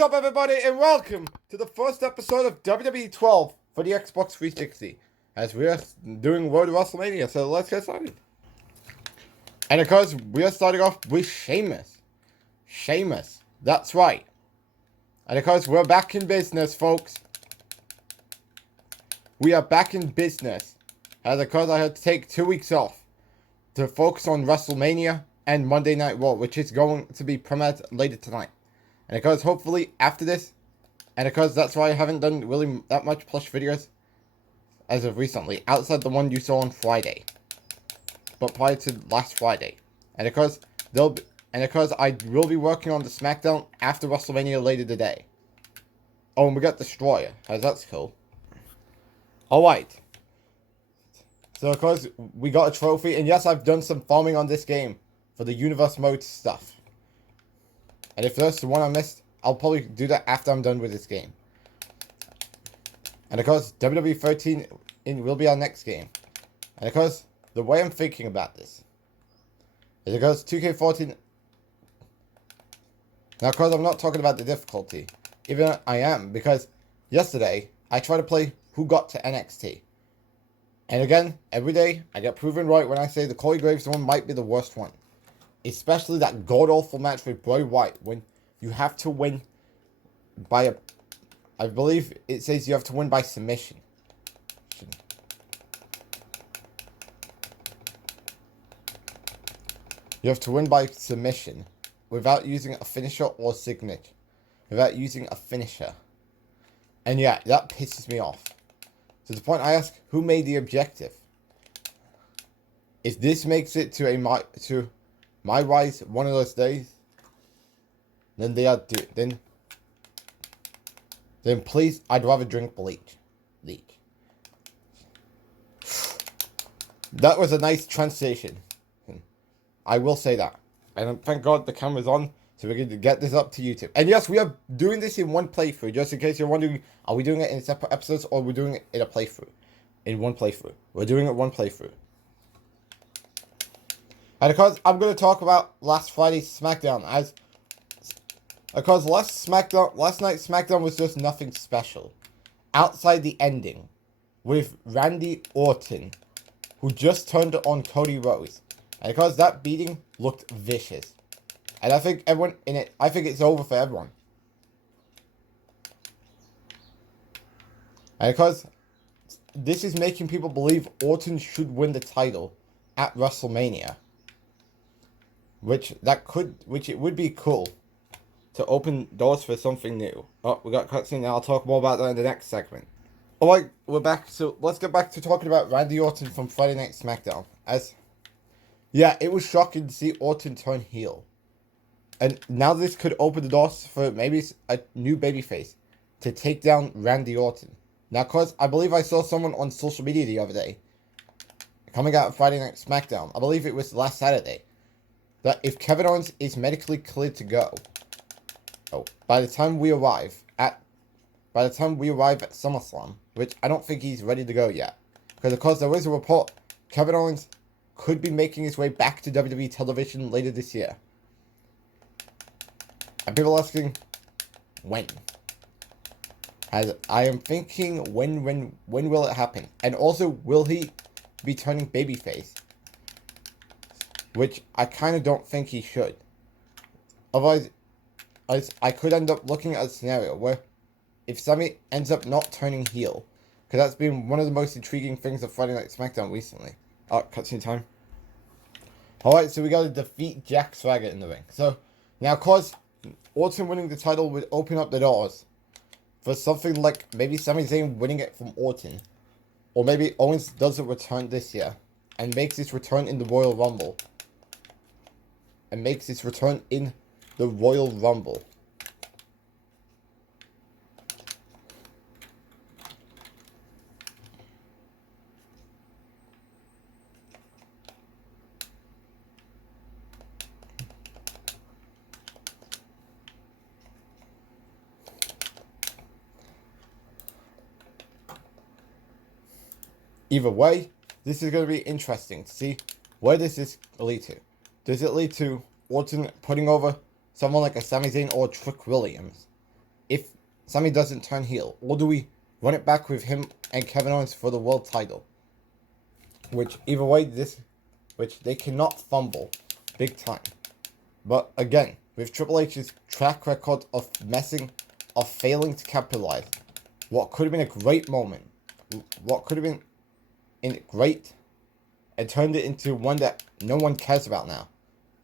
is up, everybody, and welcome to the first episode of WWE 12 for the Xbox 360, as we are doing Road to WrestleMania, so let's get started. And of course, we are starting off with Sheamus. Sheamus, that's right. And of course, we're back in business, folks. We are back in business, as of course I had to take 2 weeks off to focus on WrestleMania and Monday Night Raw, which is going to be premiered later tonight. And of course, hopefully after this, and of course that's why I haven't done really that much plush videos as of recently, outside the one you saw on Friday, but prior to last Friday. And of course, I will be working on the SmackDown after WrestleMania later today. Oh, and we got Destroyer, as that's cool. Alright. So of course, we got a trophy, and yes, I've done some farming on this game for the Universe Mode stuff. And if there's the one I missed, I'll probably do that after I'm done with this game. And of course, WWE 13 will be our next game. And of course, the way I'm thinking about this is because 2K14... Now of course, I'm not talking about the difficulty. Even I am, because yesterday, I tried to play Who Got to NXT. And again, every day, I get proven right when I say the Corey Graves one might be the worst one. Especially that god-awful match with Bray Wyatt, when you have to win by a... I believe it says you have to win by submission. You have to win by submission without using a finisher or signature. Without using a finisher. And yeah, that pisses me off. To the point I ask, who made the objective? If this makes it to my rise one of those days, then then please, I'd rather drink bleach. That was a nice transition. I will say that. And thank God the camera's on, so we can get this up to YouTube. And yes, we are doing this in one playthrough, just in case you're wondering, are we doing it in separate episodes, or are we doing it in a playthrough? In one playthrough. We're doing it one playthrough. And of course, I'm going to talk about last Friday's SmackDown, as... Of course, last night's SmackDown was just nothing special. Outside the ending, with Randy Orton, who just turned on Cody Rhodes. And of course, that beating looked vicious. And I think everyone in it, I think it's over for everyone. And of course, this is making people believe Orton should win the title at WrestleMania. Which it would be cool to open doors for something new. Oh, we got cutscene now. I'll talk more about that in the next segment. Alright, we're back. So let's get back to talking about Randy Orton from Friday Night SmackDown. Yeah, it was shocking to see Orton turn heel. And now this could open the doors for maybe a new babyface to take down Randy Orton. Now, of course, I believe I saw someone on social media the other day, coming out of Friday Night SmackDown, I believe it was last Saturday, that if Kevin Owens is medically cleared to go, by the time we arrive at SummerSlam, which I don't think he's ready to go yet, because of course there is a report Kevin Owens could be making his way back to WWE television later this year. And people asking, when? As I am thinking, when will it happen? And also, will he be turning babyface? Which I kind of don't think he should. Otherwise, I could end up looking at a scenario where if Sami ends up not turning heel, because that's been one of the most intriguing things of Friday Night SmackDown recently. Oh, cutscene time. Alright, so we got to defeat Jack Swagger in the ring. So, now of course, Orton winning the title would open up the doors for something like maybe Sami Zayn winning it from Orton. Or maybe Owens doesn't return this year and makes his return in the Royal Rumble. Either way, this is going to be interesting to see where does this lead to. Does it lead to Orton putting over someone like a Sami Zayn or Trick Williams? if Sami doesn't turn heel? Or do we run it back with him and Kevin Owens for the world title? Which, either way, which they cannot fumble big time. But again, with Triple H's track record of failing to capitalize, what could have been a great moment, what could have been great, and turned it into one that no one cares about now.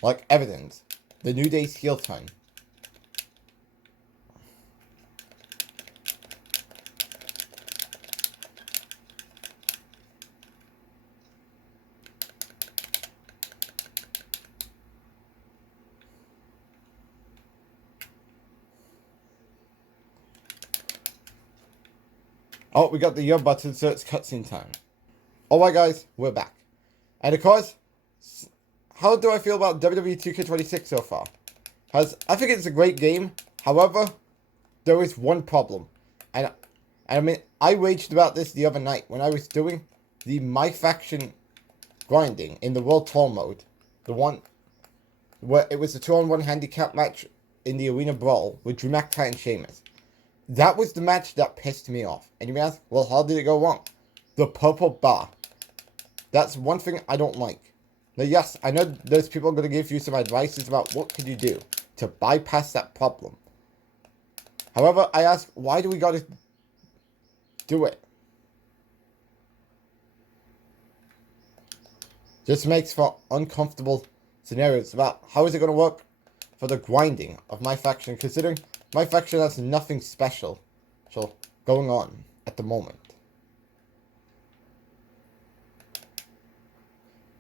Like evidence, the New Day's heel turn. Oh, we got the yum button, so it's cutscene time. Alright guys, we're back. And of course, how do I feel about WWE 2K26 so far? Because I think it's a great game. However, there is one problem. And I mean, I raged about this the other night when I was doing the My Faction grinding in the World Tour mode. The one where it was a 2-on-1 handicap match in the Arena Brawl with Drew McIntyre and Sheamus. That was the match that pissed me off. And you may ask, well, how did it go wrong? The purple bar. That's one thing I don't like. Now, yes, I know those people are going to give you some advice about what could you do to bypass that problem. However, I ask, why do we got to do it? Just makes for uncomfortable scenarios about how is it going to work for the grinding of My Faction, considering My Faction has nothing special going on at the moment.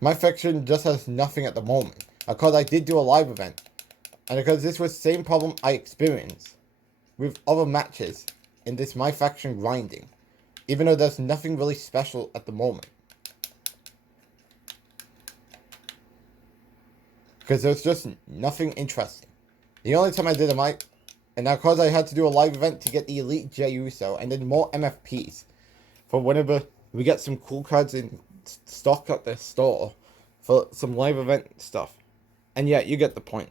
My Faction just has nothing at the moment. Because I did do a live event. And because this was the same problem I experienced with other matches in this My Faction grinding. Even though there's nothing really special at the moment. Because there's just nothing interesting. The only time I did a mic, and now because I had to do a live event to get the Elite Jey Uso and then more MFPs for whenever we get some cool cards in stock at the store for some live event stuff. And yeah, you get the point.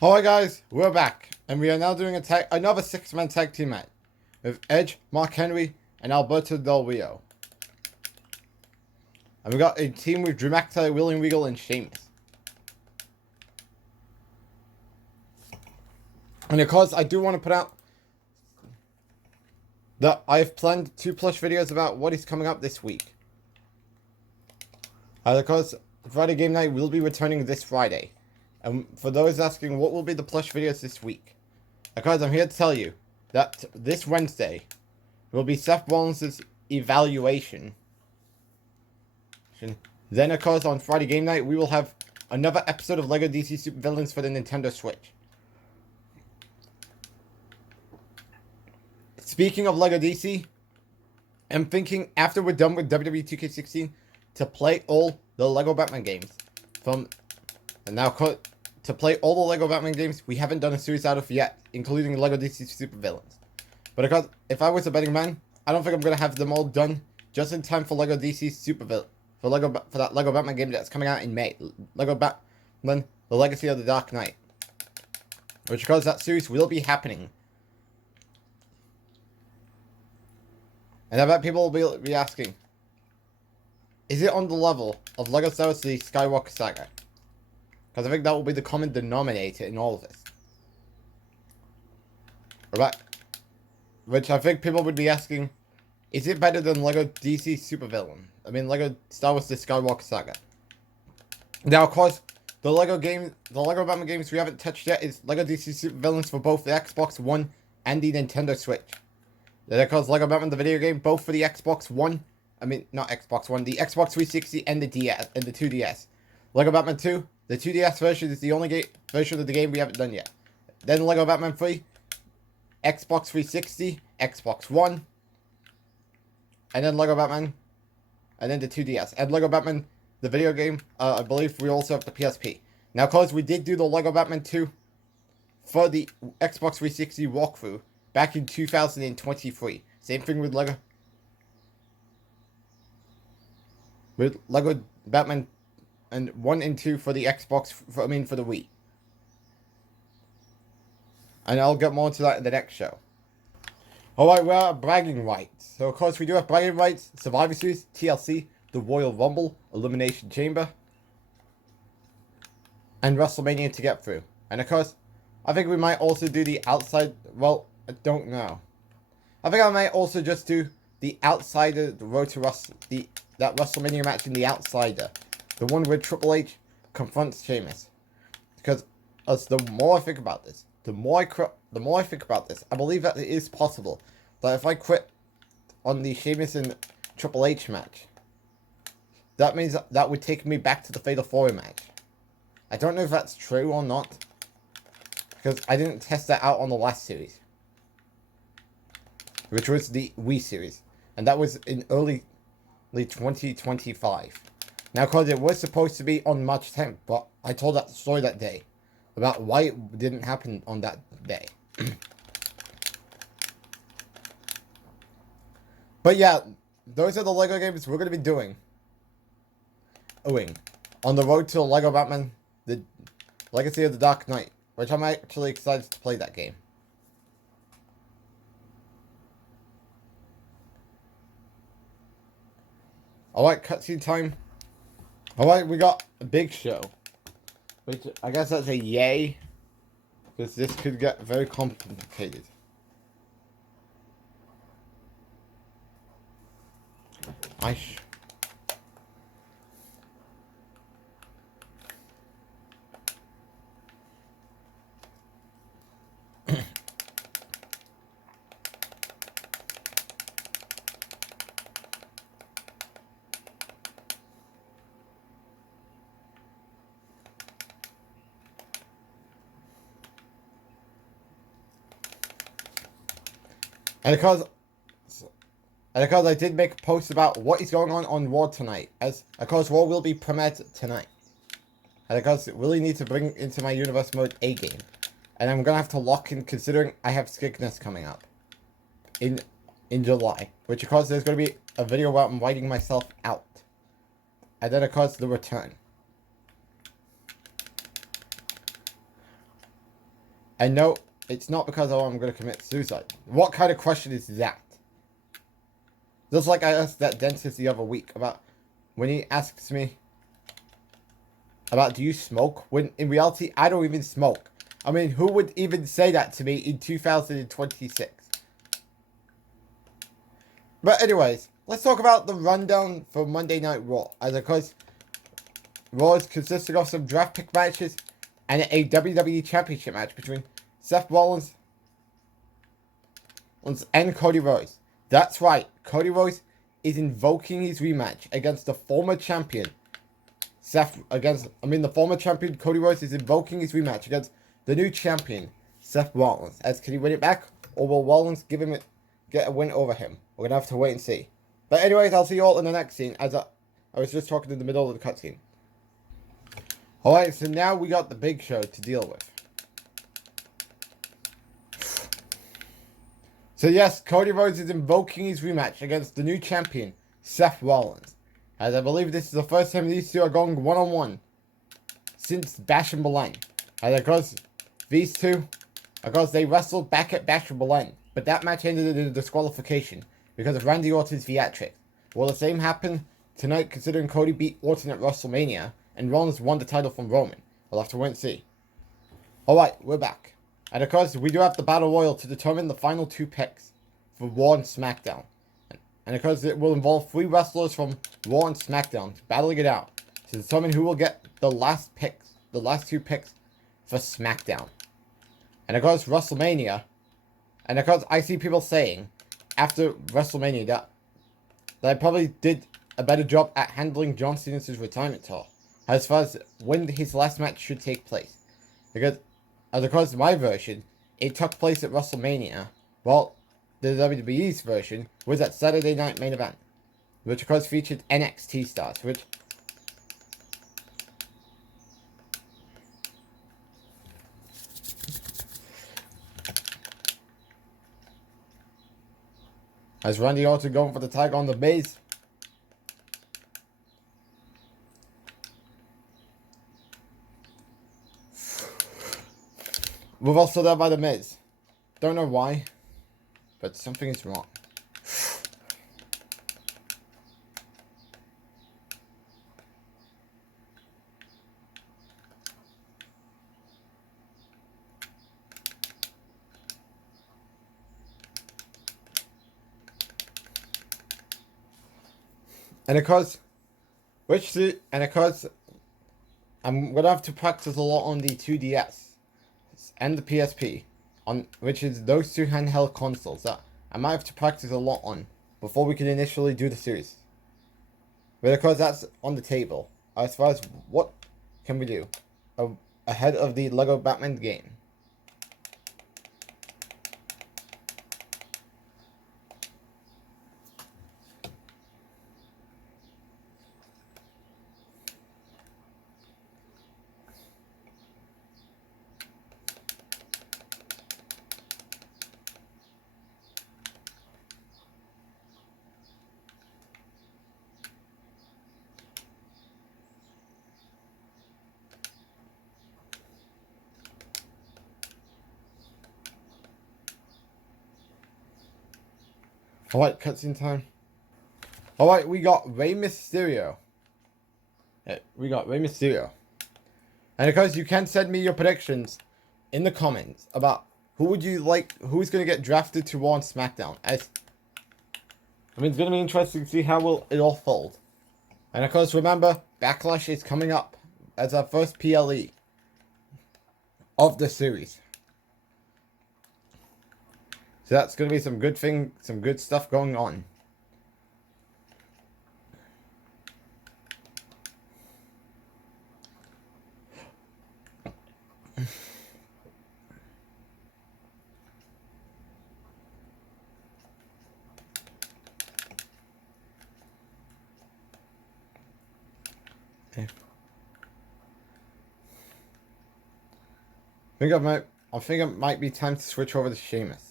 Alright guys, we're back. And we are now doing another 6-man tag team match with Edge, Mark Henry, and Alberto Del Rio. And we got a team with Drew McIntyre, William Regal, and Sheamus. And of course, I do want to put out that I've planned 2+ videos about what is coming up this week. Of course, Friday Game Night will be returning this Friday. And for those asking what will be the plush videos this week, of course, I'm here to tell you that this Wednesday will be Seth Rollins' evaluation. Then, of course, on Friday Game Night, we will have another episode of LEGO DC Super Villains for the Nintendo Switch. Speaking of LEGO DC, I'm thinking after we're done with WWE 2K16 to play all the LEGO Batman games. To play all the LEGO Batman games we haven't done a series out of yet, including LEGO DC Super Villains. But of course, if I was a betting man, I don't think I'm going to have them all done just in time for LEGO DC Super Villains. For that LEGO Batman game that's coming out in May. LEGO Batman, The Legacy of the Dark Knight. Which, of course, that series will be happening. And I bet people will be asking, is it on the level of LEGO Star Wars The Skywalker Saga? Because I think that will be the common denominator in all of this. Right? Which I think people would be asking, is it better than LEGO DC Super Villain? I mean, LEGO Star Wars The Skywalker Saga. Now, of course, the LEGO Batman games we haven't touched yet is LEGO DC Super Villains for both the Xbox One and the Nintendo Switch. Then, of course, LEGO Batman the video game, both for the Xbox One. I mean, not Xbox One, the Xbox 360 and the DS and the 2DS. LEGO Batman 2, the 2DS version is the only version of the game we haven't done yet. Then LEGO Batman 3, Xbox 360, Xbox One, and then LEGO Batman, and then the 2DS. And LEGO Batman, the video game, I believe we also have the PSP. Now, of course, we did do the LEGO Batman 2 for the Xbox 360 walkthrough back in 2023. Same thing with LEGO Batman and 1 and 2 for the Xbox, for the Wii. And I'll get more into that in the next show. Alright, we're at bragging rights. So, of course, we do have bragging rights, Survivor Series, TLC, the Royal Rumble, Elimination Chamber, and WrestleMania to get through. And, of course, I think we might also do the outside... Well, I don't know. I think I might also just do the Outsider, the Road to that WrestleMania match in the Outsider. The one where Triple H confronts Sheamus. Because as the more I think about this, the more I think about this, I believe that it is possible that if I quit on the Sheamus and Triple H match, that means that would take me back to the Fatal 4 match. I don't know if that's true or not, because I didn't test that out on the last series, which was the Wii series, and that was in early 2025. Now, because it was supposed to be on March 10th, but I told that story that day about why it didn't happen on that day. But yeah, those are the LEGO games we're going to be doing. On the road to LEGO Batman, the Legacy of the Dark Knight, which I'm actually excited to play that game. Alright, cutscene time. Alright, we got a big show. Which, I guess that's a yay. Because this could get very complicated. And because I did make a post about what is going on Raw tonight, as of course Raw will be premiered tonight. And of course, it really need to bring into my Universe Mode A game. And I'm gonna have to lock in, considering I have Skygness coming up in July, which of course there's gonna be a video where I'm writing myself out. And then of course the return. And no, it's not because I'm going to commit suicide. What kind of question is that? Just like I asked that dentist the other week about when he asks me about do you smoke? When in reality, I don't even smoke. I mean, who would even say that to me in 2026? But anyways, let's talk about the rundown for Monday Night Raw. As of course, Raw is consisting of some draft pick matches and a WWE Championship match between Seth Rollins and Cody Rhodes. That's right, Cody Rhodes is invoking his rematch against the former champion. The former champion Cody Rhodes is invoking his rematch against the new champion Seth Rollins. As can he win it back, or will Rollins get a win over him? We're gonna have to wait and see. But anyways, I'll see you all in the next scene. As I was just talking in the middle of the cutscene. Alright, so now we got the big show to deal with. So yes, Cody Rhodes is invoking his rematch against the new champion, Seth Rollins. As I believe this is the first time these two are going one-on-one since Bash and Berlin. As of course, these two, of course, they wrestled back at Bash and Berlin. But that match ended in a disqualification because of Randy Orton's theatrics. Will the same happen tonight, considering Cody beat Orton at WrestleMania and Rollins won the title from Roman? I'll have to wait and see. Alright, we're back. And of course, we do have the Battle Royal to determine the final two picks for Raw and SmackDown. And of course, it will involve 3 wrestlers from Raw and SmackDown battling it out to determine who will get the last 2 picks for SmackDown. And of course, WrestleMania. And of course, I see people saying after WrestleMania that I probably did a better job at handling John Cena's retirement tour as far as when his last match should take place. Because as of course, my version, it took place at WrestleMania, while the WWE's version was at Saturday Night Main Event, which of course featured NXT stars, which... As Randy Orton going for the tag on the base. We're also there by The Miz. Don't know why, but something is wrong. And because I'm gonna have to practice a lot on the 2DS and the PSP, on which is those two handheld consoles that I might have to practice a lot on before we can initially do the series. But of course that's on the table as far as what can we do ahead of the Lego Batman game. Alright, cutscene time. Alright, we got Rey Mysterio. Yeah, we got Rey Mysterio. And of course, you can send me your predictions in the comments about who's going to get drafted to Raw and SmackDown. It's going to be interesting to see how will it all fold. And of course, remember, Backlash is coming up as our first PLE of the series. So that's going to be some good stuff going on. Okay. I think it might be time to switch over to Sheamus.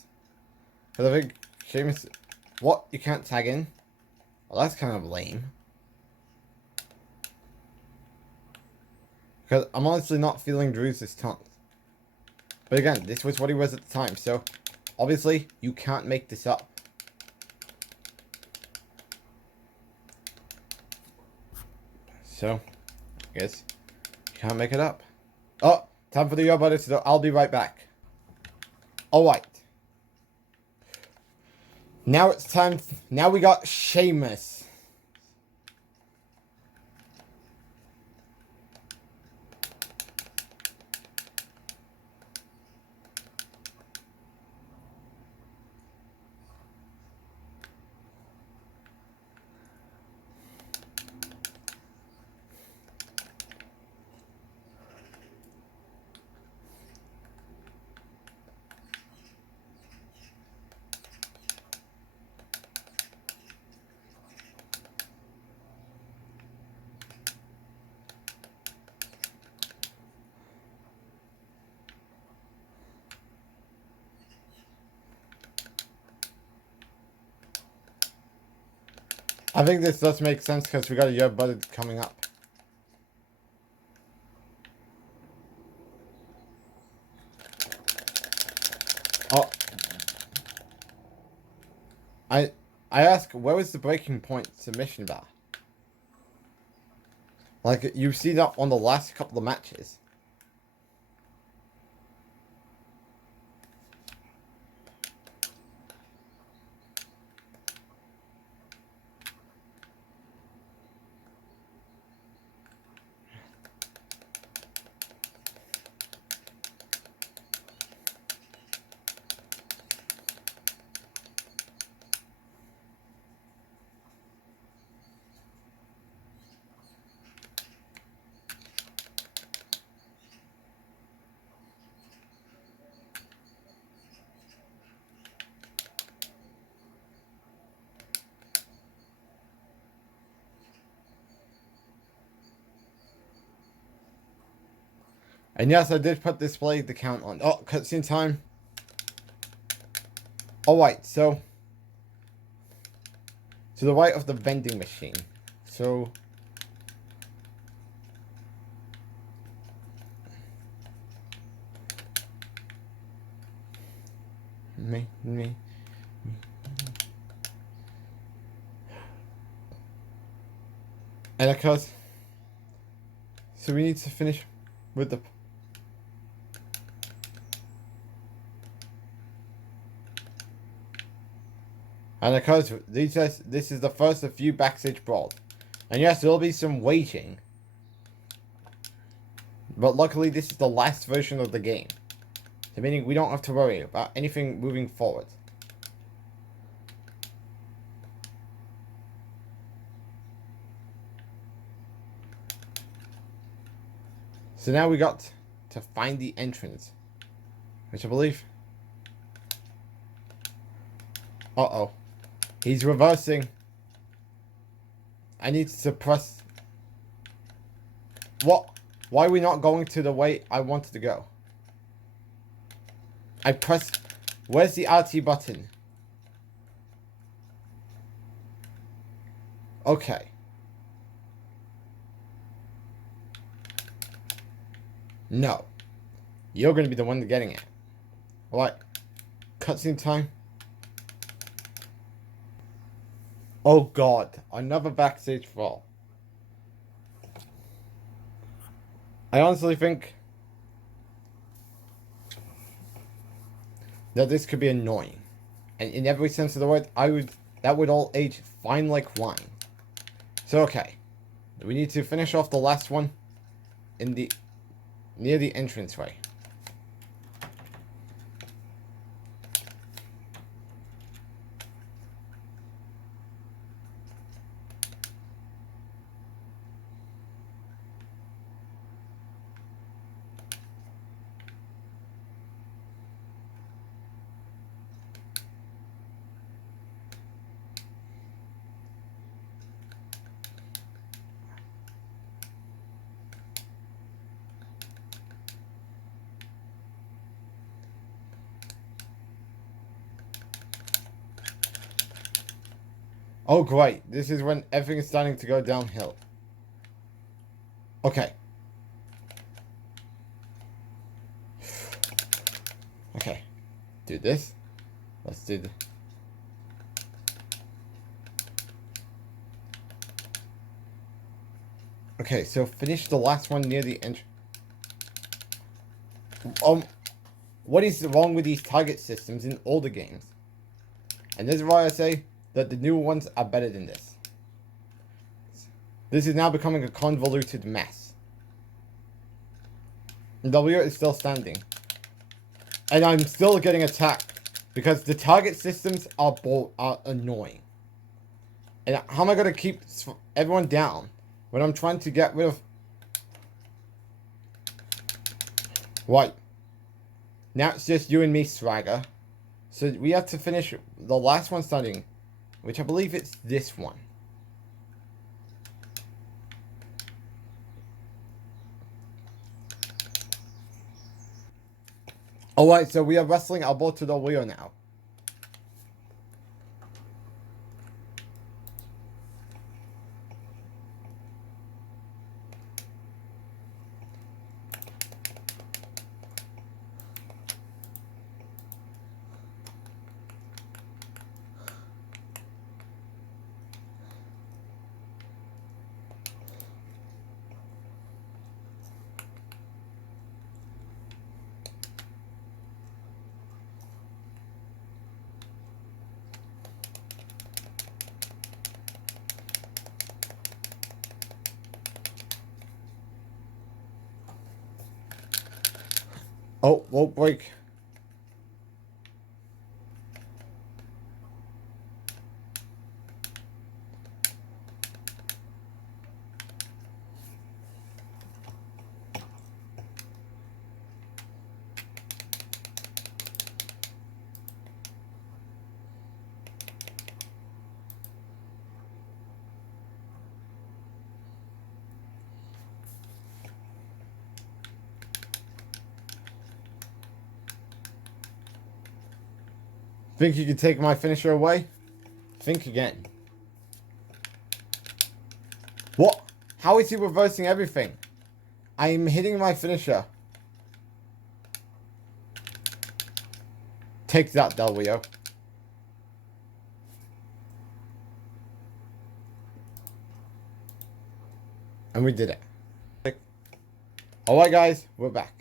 Because I think Sheamus... What? You can't tag in? Well, that's kind of lame. Because I'm honestly not feeling Drew's taunt. But again, this was what he was at the time, so... Obviously, you can't make this up. So, I guess you can't make it up. Oh, time for the Yo Buddy, so I'll be right back. Alright. Now it's time. Now we got Sheamus. I think this does make sense because we got a Yo Buddy coming up. Oh. I ask, where was the breaking point submission bar? Like, you see that on the last couple of matches. And yes, I did put display the count on. Oh, cutscene time. Alright, so... to the right of the vending machine. So... me. And of course, so we need to finish with the. And of course, this is the first of few backstage brawls. And yes, there'll be some waiting. But luckily, this is the last version of the game. So meaning we don't have to worry about anything moving forward. So now we got to find the entrance. Which I believe... Uh-oh. He's reversing. I need to press... What? Why are we not going to the way I wanted to go? I pressed... Where's the RT button? Okay. No. You're going to be the one getting it. Alright. Cutscene time. Oh god. Another backstage fall. I honestly think that this could be annoying. And in every sense of the word, that would all age fine like wine. So okay. We need to finish off the last one near the entranceway. Oh great, this is when everything is starting to go downhill. Okay. Okay. Do this. Let's do the... Okay, so finish the last one near the entrance. What is wrong with these target systems in older games? And this is why I say that the new ones are better than this. This is now becoming a convoluted mess. And W is still standing. And I'm still getting attacked because the target systems are annoying. And how am I going to keep everyone down when I'm trying to get rid of... Right. Now it's just you and me, Swagger. So we have to finish the last one standing, which I believe it's this one. Alright, so we are wrestling Alberto Del Rio now. Oh, won't break. Think you can take my finisher away? Think again. What? How is he reversing everything? I am hitting my finisher. Take that, W. And we did it. Alright guys, we're back.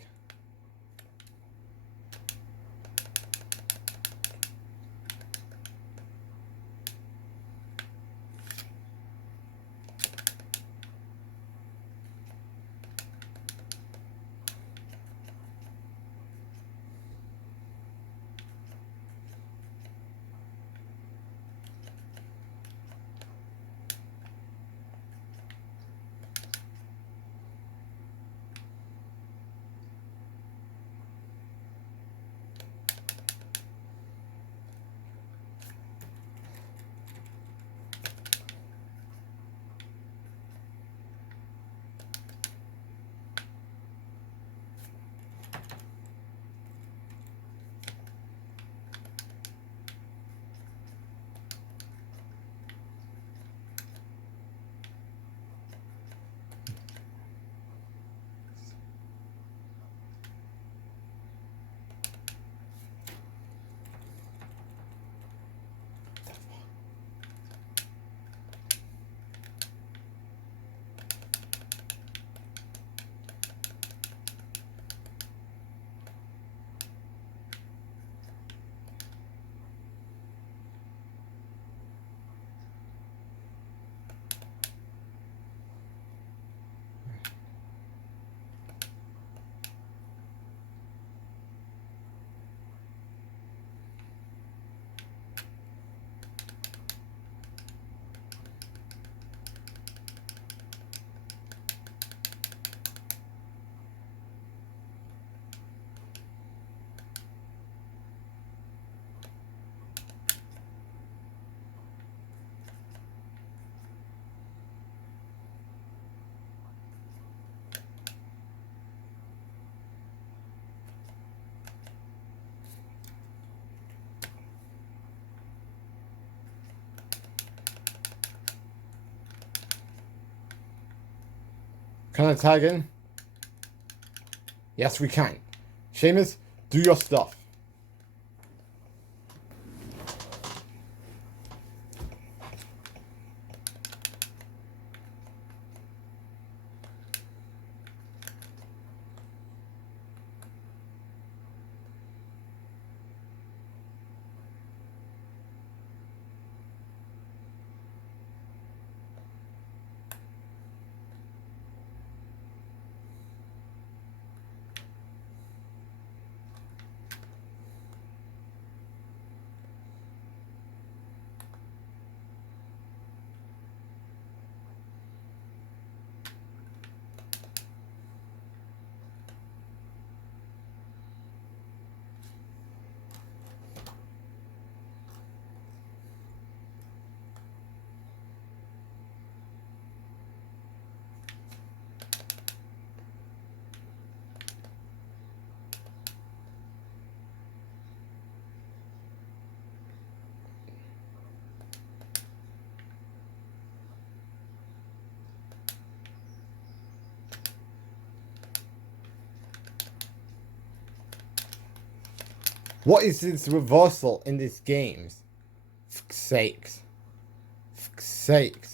Can I tag in? Yes, we can. Sheamus, do your stuff. What is this reversal in these games? Fuck's sakes. Fuck's sakes.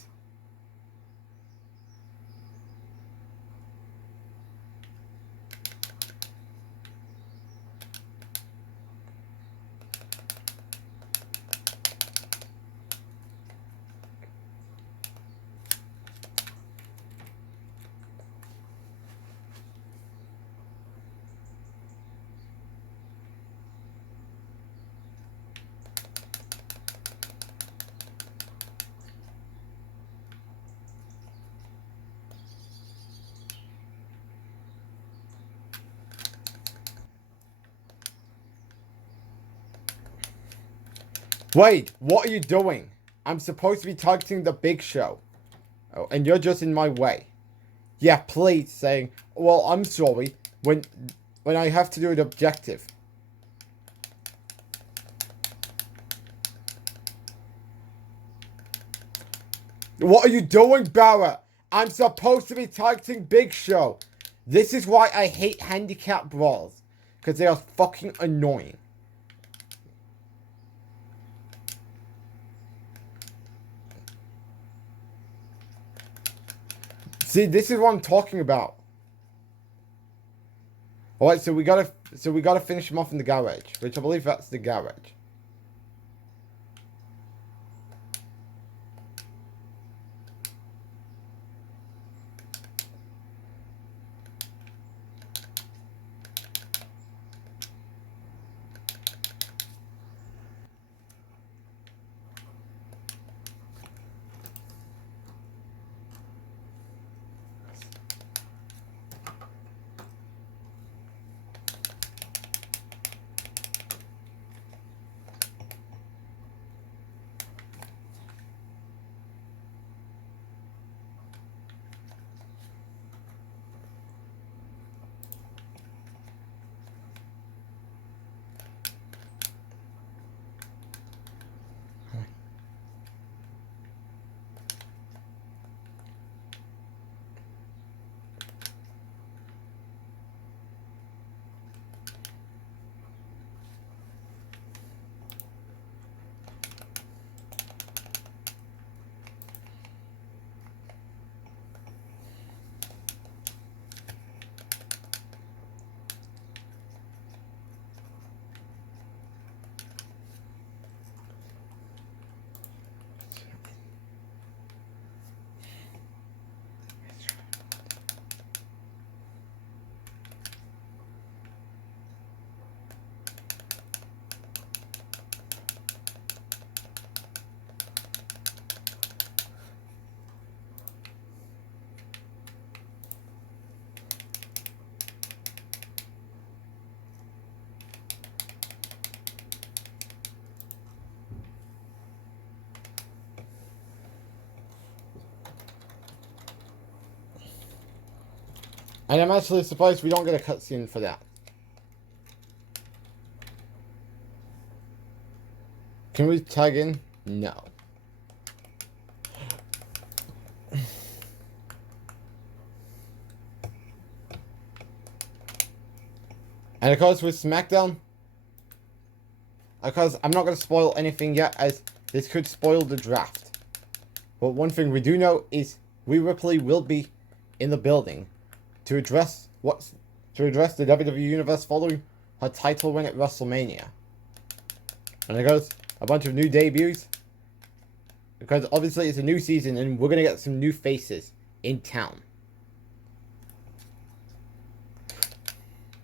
Wait, what are you doing? I'm supposed to be targeting the Big Show. Oh, and you're just in my way. Yeah, please, saying, well, I'm sorry, when I have to do an objective. What are you doing, Barrett? I'm supposed to be targeting Big Show. This is why I hate handicap brawls. Because they are fucking annoying. See, this is what I'm talking about. All right, so we gotta finish him off in the garage, which I believe that's the garage. And I'm actually surprised we don't get a cutscene for that. Can we tag in? No. And of course with SmackDown, of course I'm not going to spoil anything yet, as this could spoil the draft. But one thing we do know is Rhea Ripley will be in the building to address the WWE Universe following her title win at WrestleMania. And there goes a bunch of new debuts, because obviously it's a new season and we're gonna get some new faces in town.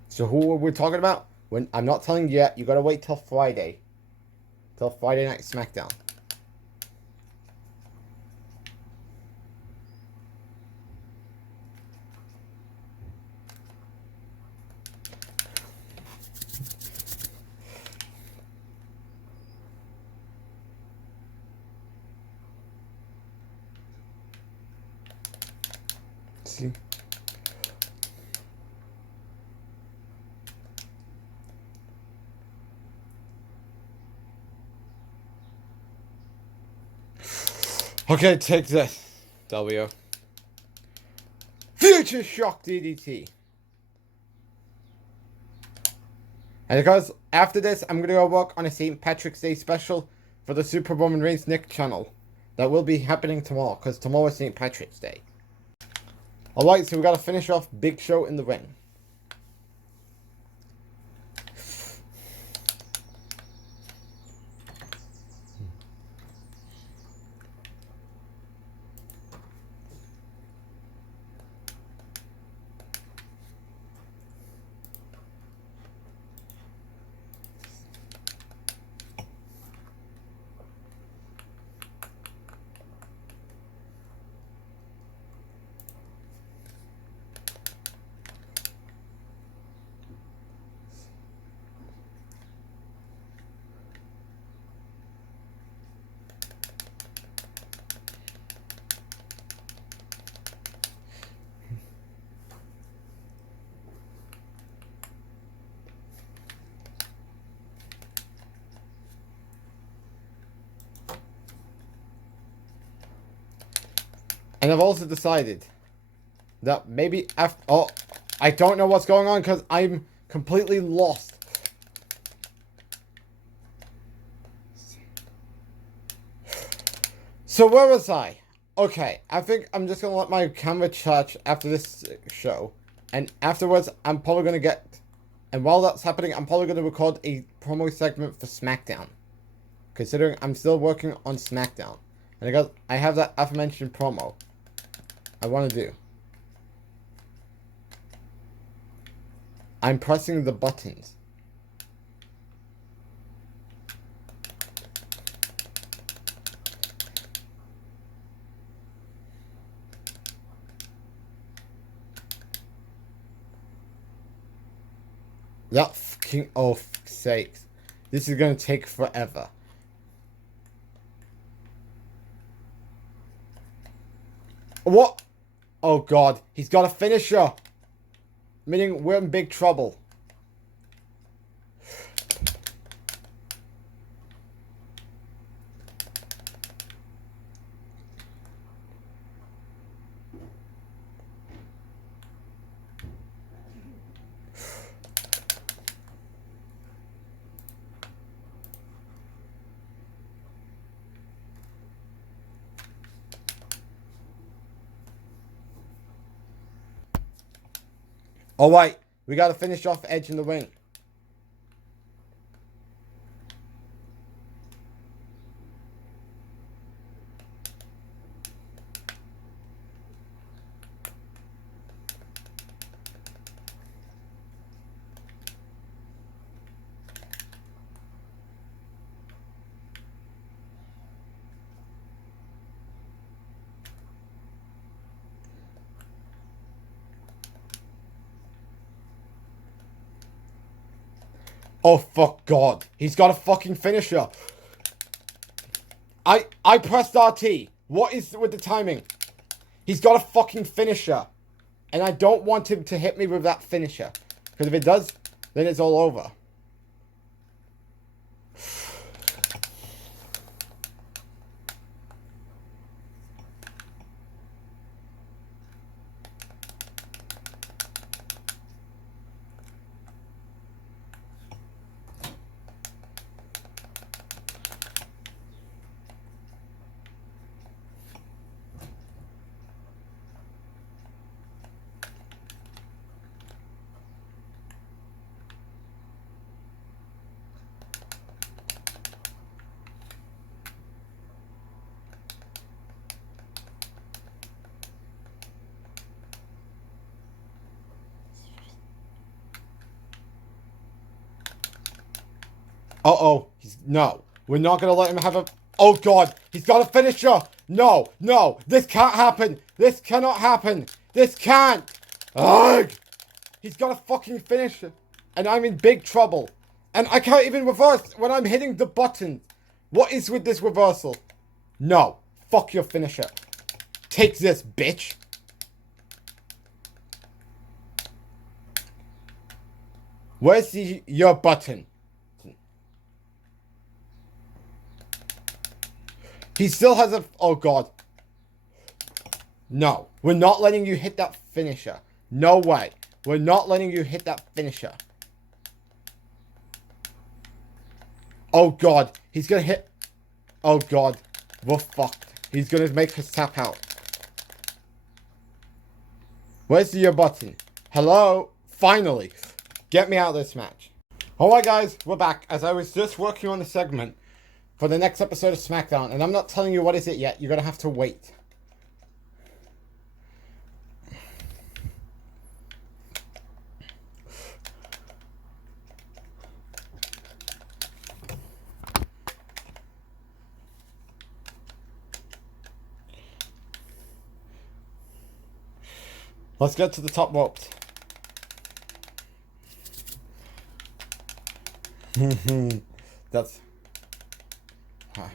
So who we're talking about? When I'm not telling you yet, you gotta wait till Friday Night SmackDown. See? Okay, take this, W. Future Shock DDT. And because after this, I'm going to go work on a St. Patrick's Day special for the Super Roman Reigns Nick channel. That will be happening tomorrow, because tomorrow is St. Patrick's Day. Alright, so we got to finish off Big Show in the ring. And I've also decided that maybe after... Oh, I don't know what's going on because I'm completely lost. So where was I? Okay, I think I'm just gonna let my camera charge after this show. And afterwards, I'm probably gonna get... And while that's happening, I'm probably gonna record a promo segment for SmackDown. Considering I'm still working on SmackDown. And I have that aforementioned promo I want to do. I'm pressing the buttons. That fucking... Oh, fuck's sakes. This is gonna take forever. What? Oh god, he's got a finisher. Meaning we're in big trouble. Alright, we gotta finish off Edge in the ring. Oh fuck god, he's got a fucking finisher. I pressed RT. What is with the timing? He's got a fucking finisher. And I don't want him to hit me with that finisher. Because if it does, then it's all over. Uh-oh. No. We're not going to let him have a... Oh, God. He's got a finisher. No. No. This can't happen. This cannot happen. This can't. Ugh. He's got a fucking finisher. And I'm in big trouble. And I can't even reverse when I'm hitting the button. What is with this reversal? No. Fuck your finisher. Take this, bitch. Where's your button? He still has a... Oh, God. No. We're not letting you hit that finisher. No way. We're not letting you hit that finisher. Oh, God. He's gonna hit... Oh, God. We're fucked. He's gonna make us tap out. Where's your button? Hello? Finally. Get me out of this match. Alright, guys. We're back. As I was just working on the segment for the next episode of SmackDown, and I'm not telling you what is it yet. You're gonna have to wait. Let's get to the top ropes. That's... Hi.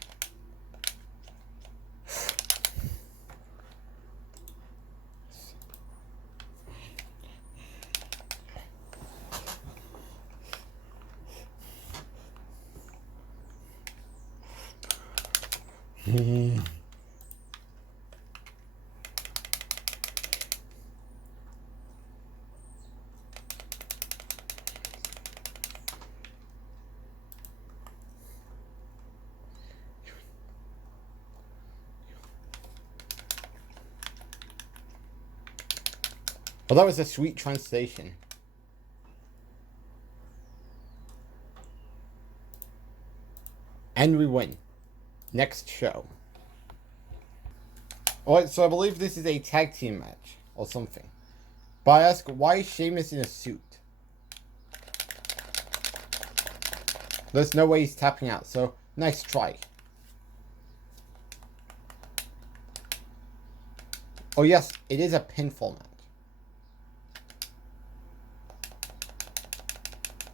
But that was a sweet translation. And we win. Next show. Alright, so I believe this is a tag team match. Or something. But I ask, why is Sheamus in a suit? There's no way he's tapping out, so nice try. Oh yes, it is a pinfall match.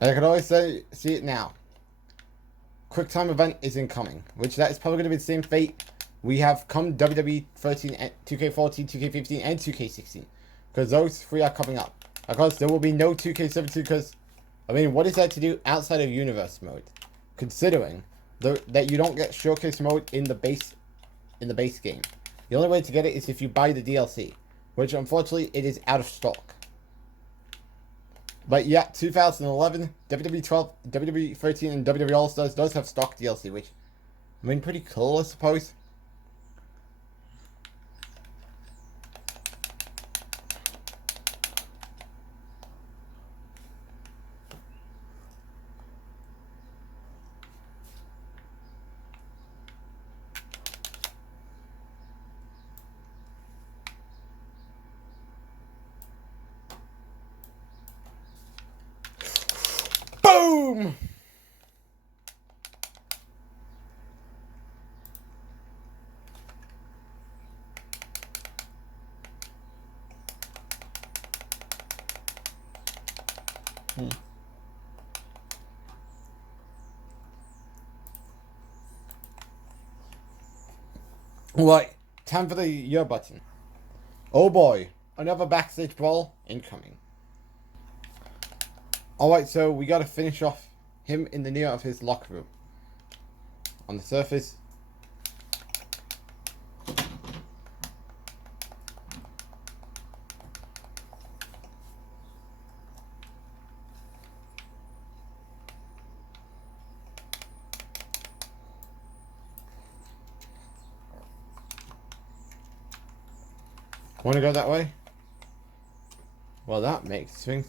And I can always see it now. Quick time event is incoming, which that is probably going to be the same fate we have come WWE 13, 2K14, 2K15, and 2K16. Because those three are coming up. Of course, there will be no 2K17 because, I mean, what is there to do outside of Universe mode? Considering that you don't get Showcase mode in the base game. The only way to get it is if you buy the DLC, which unfortunately it is out of stock. But yeah, 2011, WWE 12, WWE 13, and WWE All-Stars does have stock DLC, which, I mean, pretty cool, I suppose. Boom! Right, time for the year button. Oh boy, another backstage brawl incoming. Alright, so we gotta finish off him in the near of his locker room. On the surface. Wanna go that way? Well, that makes things.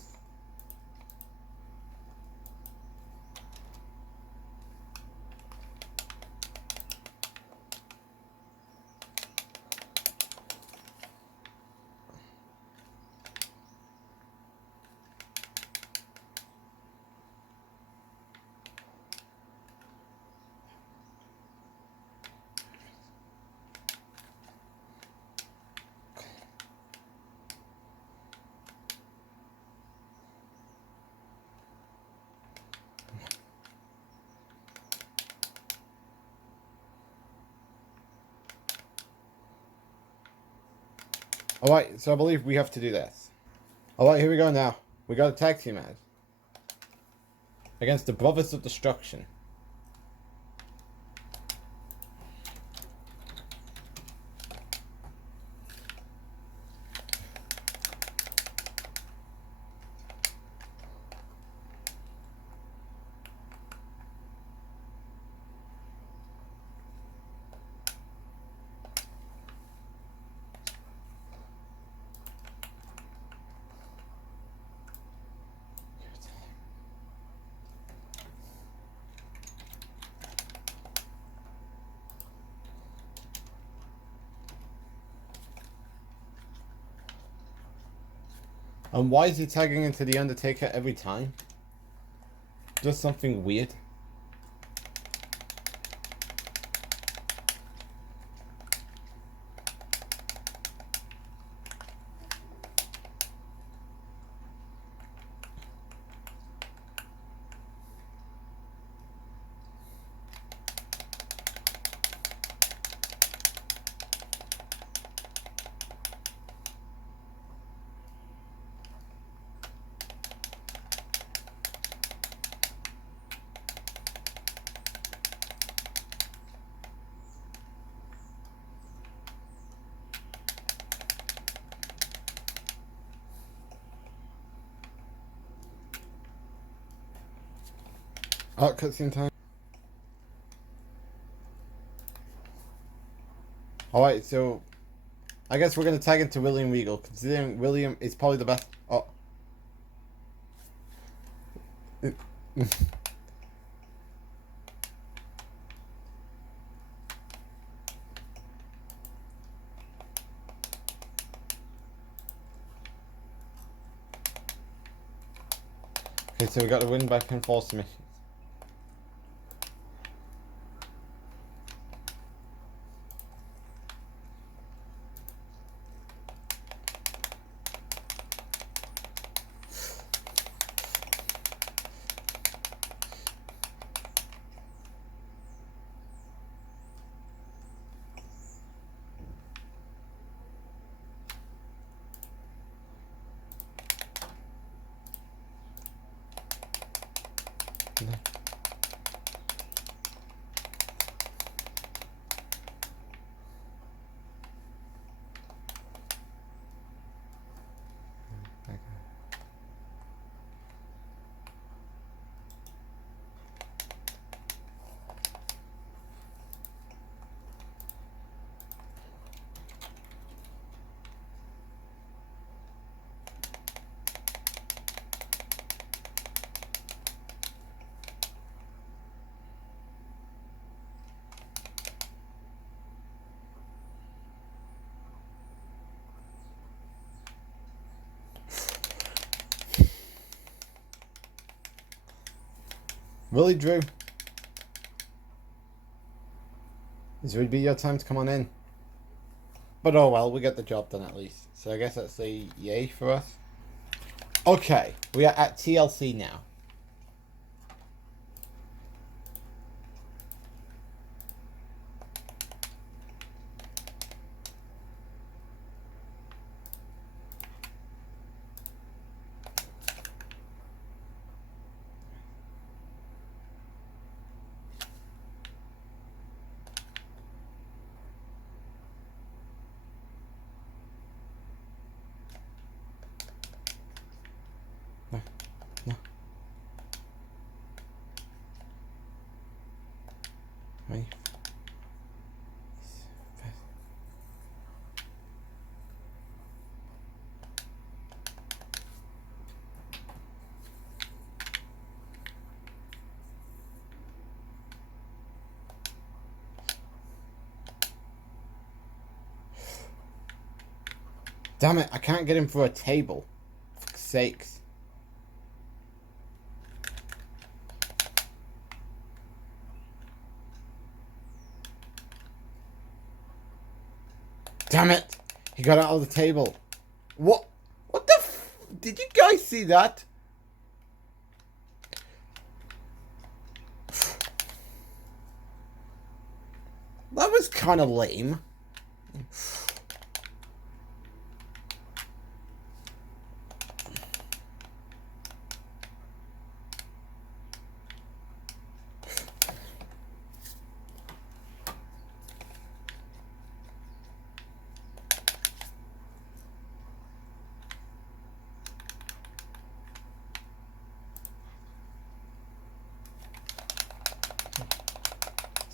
Alright, so I believe we have to do this. Alright, here we go now. We got a tag team match. Against the Brothers of Destruction. And why is he tagging into The Undertaker every time? Just something weird. Oh, cutscene time. Alright, so I guess we're gonna tag into William Regal, considering William is probably the best. Oh. Okay, so we got to win by pinfall submission. Willie Drew, this would be your time to come on in. But oh well, we get the job done at least. So I guess that's a yay for us. Okay, we are at TLC now. No, no. Wait. Damn it, I can't get him for a table. For fuck's sakes. Damn it! He got out of the table. What? What the f... Did you guys see that? That was kind of lame.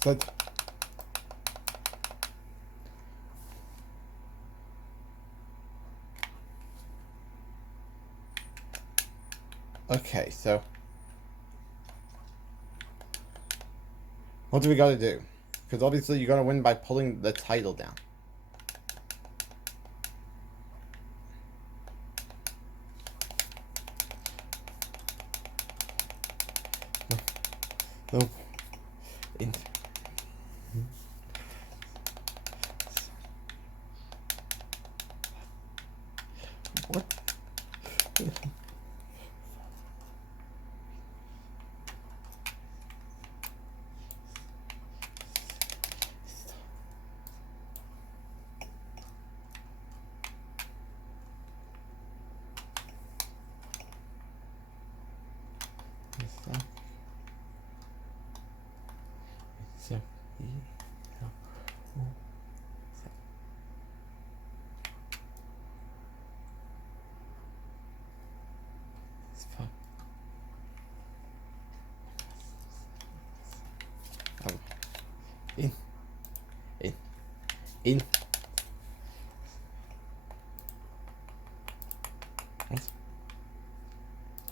So... Okay, so... what do we gotta do? Because obviously you're gonna win by pulling the title down. No. No. What? So, it's fun. In.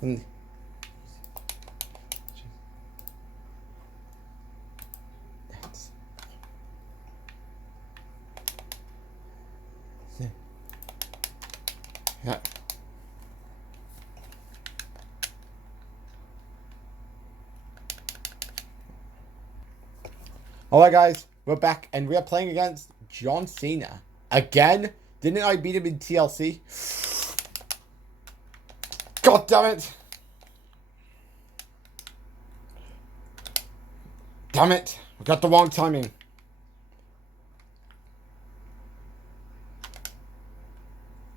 And yeah. Alright guys, we're back and we are playing against John Cena. Again? Didn't I beat him in TLC? God damn it! Damn it! I got the wrong timing.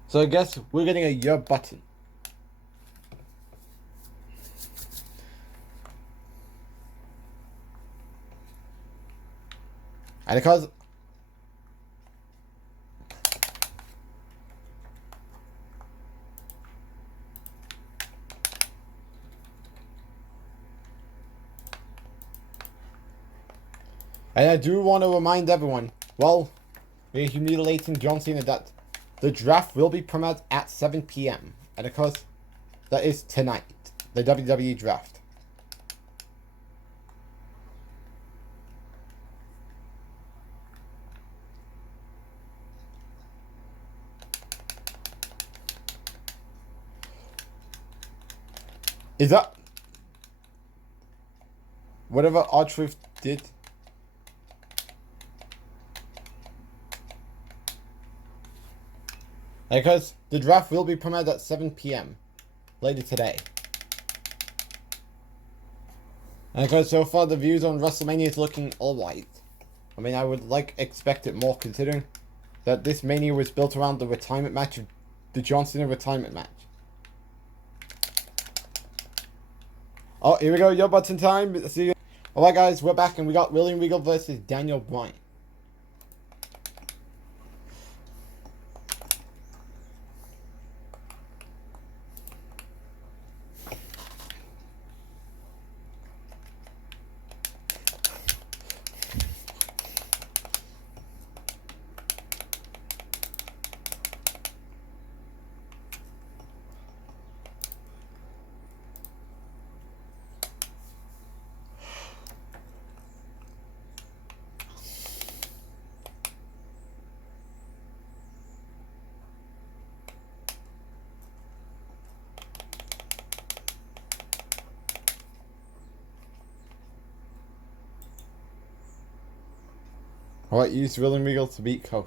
So I guess we're getting a your button. And because and I do want to remind everyone, well, we're humiliating John Cena, that the draft will be premiered at 7 p.m. And of course, that is tonight. The WWE draft. Is that whatever R-Truth did? Because the draft will be premiered at 7 p.m. later today. And because so far the views on WrestleMania is looking alright. I mean, I would expect it more, considering that this Mania was built around the retirement match of the John Cena retirement match. Oh, here we go, your button time. See you. Alright guys, we're back and we got William Regal versus Daniel Bryan. Alright, use William Regal to beat Kofi.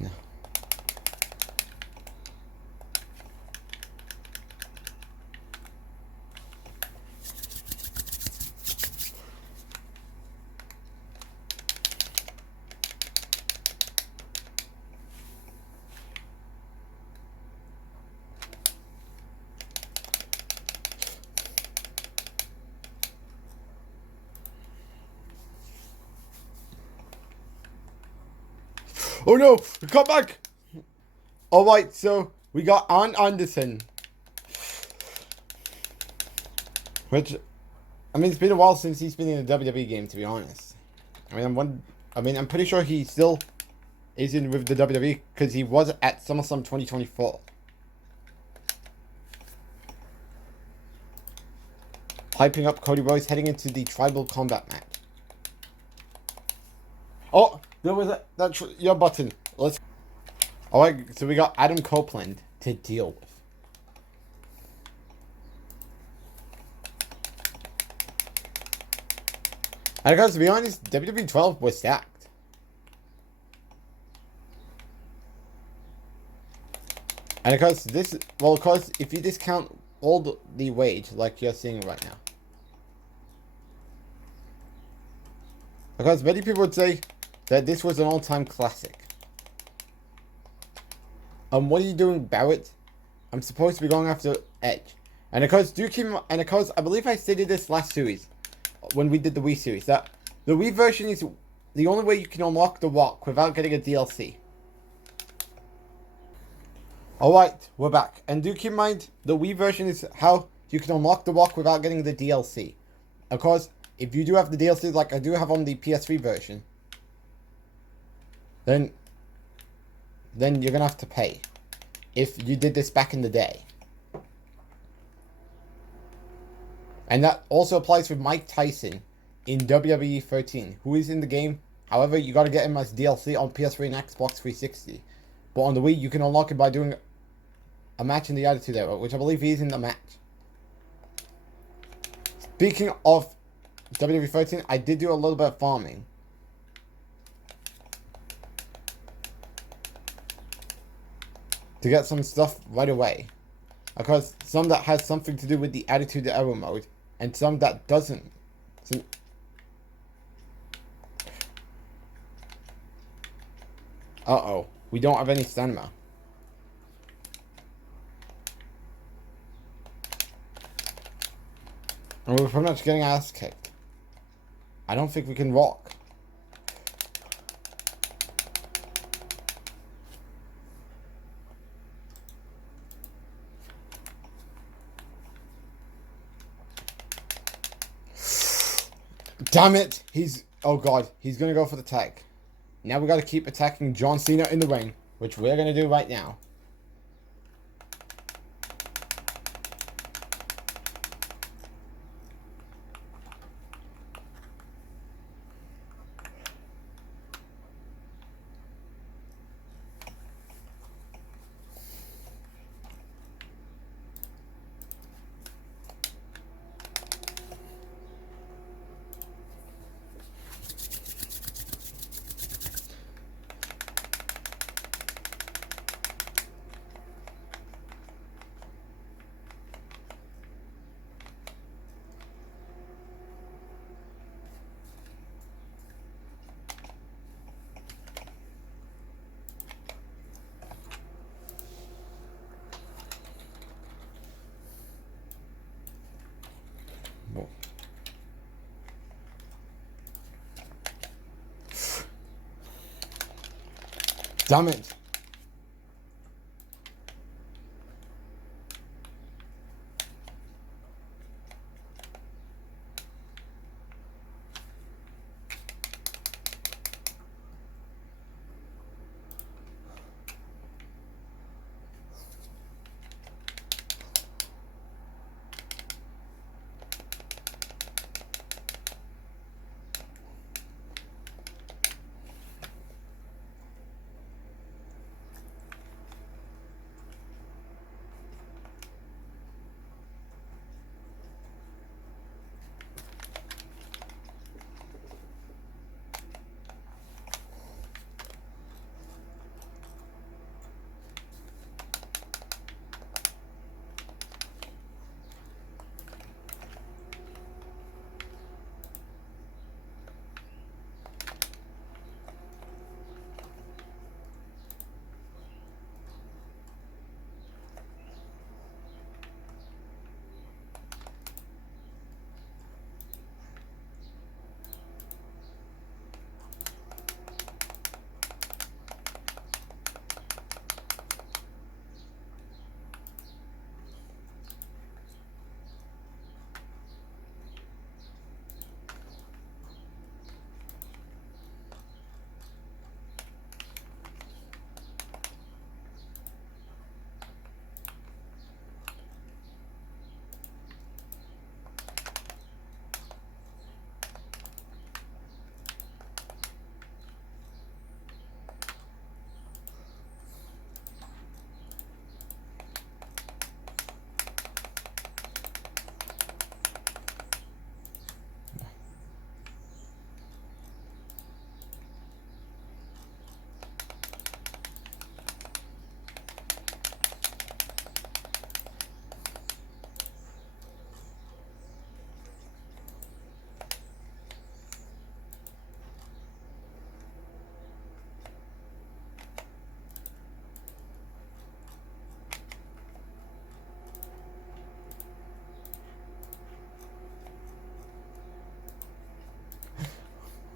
No. Oh no! Come back! Alright, so we got Arn Anderson. Which, I mean, it's been a while since he's been in a WWE game, to be honest. I mean, I'm pretty sure he still is in with the WWE, because he was at SummerSlam 2024. Hyping up Cody Rhodes heading into the Tribal Combat match. Oh, there was that's your button. Let's. All right, so we got Adam Copeland to deal with. And because to be honest, WWE 12 was stacked. And because this, well, of course, if you discount all the wage like you're seeing right now. Because many people would say that this was an all-time classic. What are you doing, Barrett? I'm supposed to be going after Edge. And because I believe I stated this last series, when we did the Wii series, that the Wii version is the only way you can unlock The Rock without getting a DLC. Alright, we're back. And do keep in mind, the Wii version is how you can unlock The Rock without getting the DLC. Of course, if you do have the DLC like I do have on the PS3 version, then you're gonna have to pay. If you did this back in the day. And that also applies with Mike Tyson in WWE 13, who is in the game. However, you gotta get him as DLC on PS3 and Xbox 360. But on the Wii, you can unlock it by doing a match in the Attitude Era, which I believe he is in the match. Speaking of WWE 13, I did do a little bit of farming. To get some stuff right away. Because some that has something to do with the Attitude Era mode, and some that doesn't. Uh-oh. We don't have any stamina. And we're pretty much getting our ass kicked. I don't think we can rock. Damn it! Oh god, he's gonna go for the tag. Now we gotta keep attacking John Cena in the ring, which we're gonna do right now. Damn it.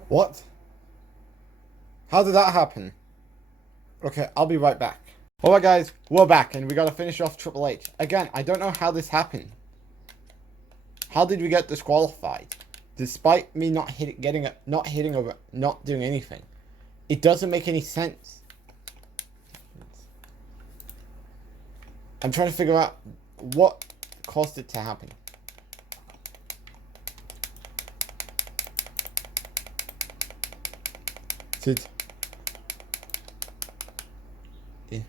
What? How did that happen? Okay, I'll be right back. Alright guys, we're back and we gotta finish off Triple H. Again, I don't know how this happened. How did we get disqualified? Despite me not hitting over, not doing anything. It doesn't make any sense. I'm trying to figure out what caused it to happen. Did... Yeah.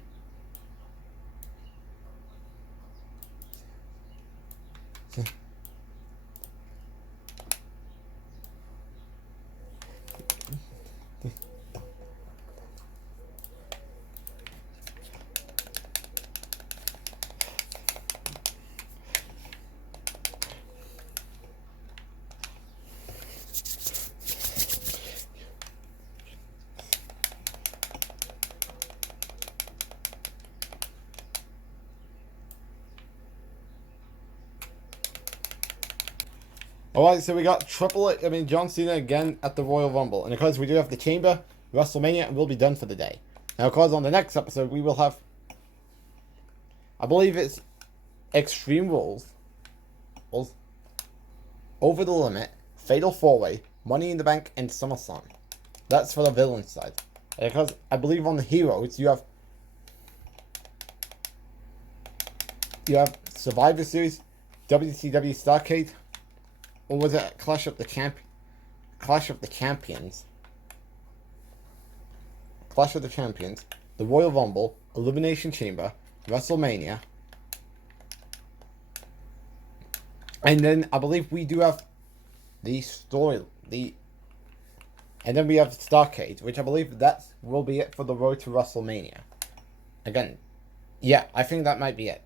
Alright, so we got John Cena again at the Royal Rumble. And of course, we do have the Chamber, WrestleMania, and we'll be done for the day. Now, of course, on the next episode, we will have, I believe it's Extreme Rules, Over the Limit, Fatal 4-Way, Money in the Bank, and SummerSlam. That's for the villain side. And of course, I believe on the heroes, you have Survivor Series, WCW Starrcade, or was it Clash of the Champions? Clash of the Champions, the Royal Rumble, Elimination Chamber, WrestleMania, and then I believe we do have and then we have Starrcade, which I believe that will be it for the road to WrestleMania. Again, yeah, I think that might be it.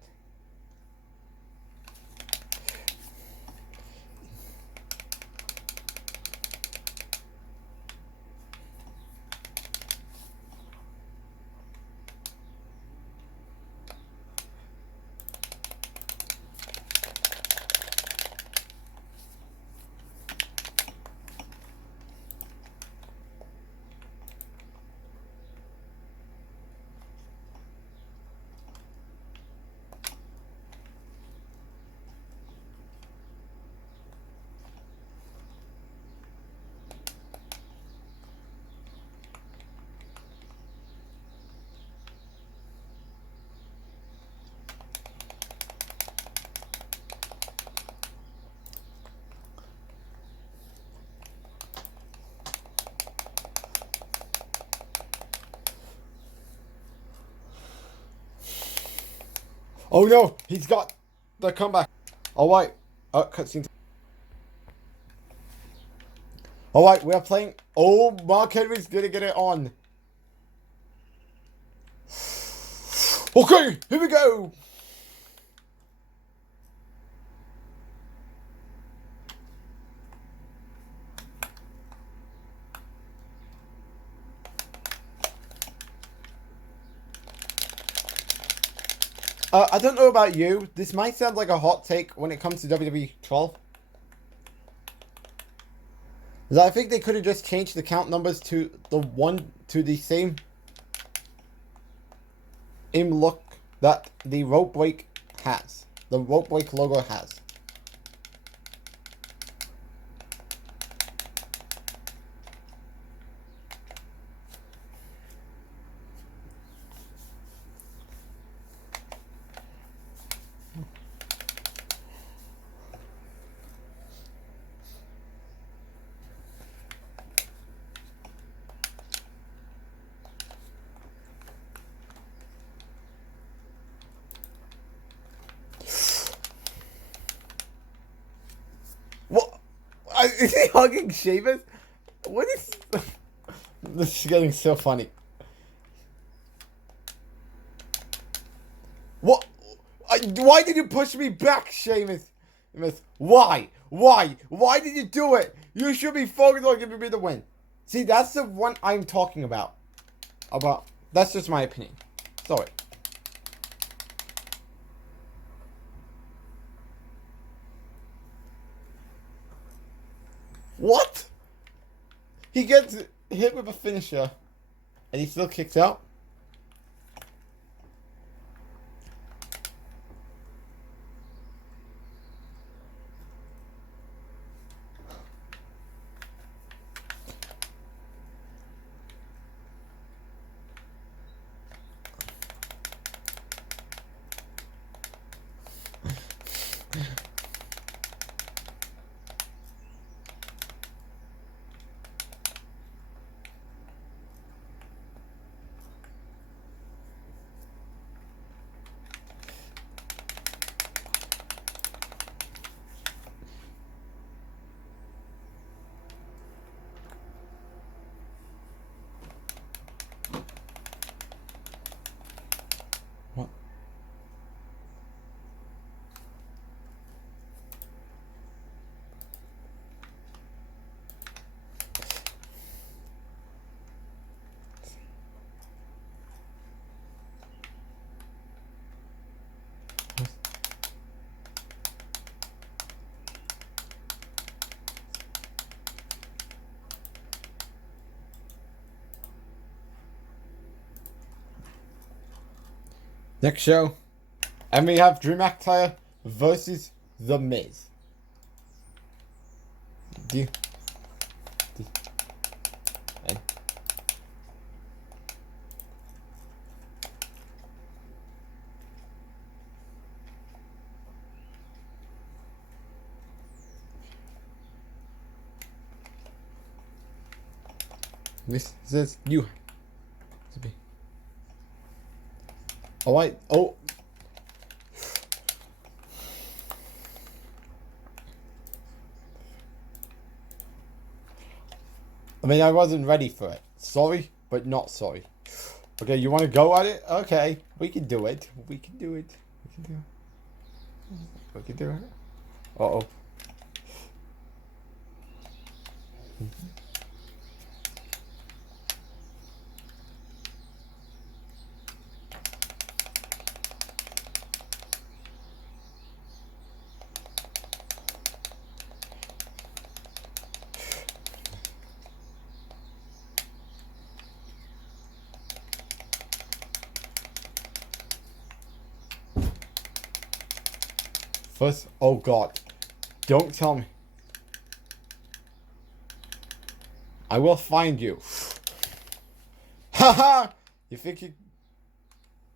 Oh no, he's got the comeback. Alright. Cutscene. Alright, we are playing. Oh, Mark Henry's gonna get it on. Okay, here we go. I don't know about you. This might sound like a hot take when it comes to WWE 12. I think they could have just changed the count numbers to the same look that the rope break has. The rope break logo has. What? Is he hugging Sheamus? What is... This is getting so funny. What? Why did you push me back, Sheamus? Why? Why? Why did you do it? You should be focused on giving me the win. See, that's the one I'm talking about. That's just my opinion. Sorry. What? He gets hit with a finisher, and he still kicks out. What? Next show, and we have Drew McIntyre versus The Miz. And this says you. Oh, oh. I mean, I wasn't ready for it. Sorry, but not sorry. Okay, you want to go at it? Okay, we can do it. We can do it. We can do it. We can do it. Uh-oh. First, oh God, don't tell me. I will find you. Haha! You think you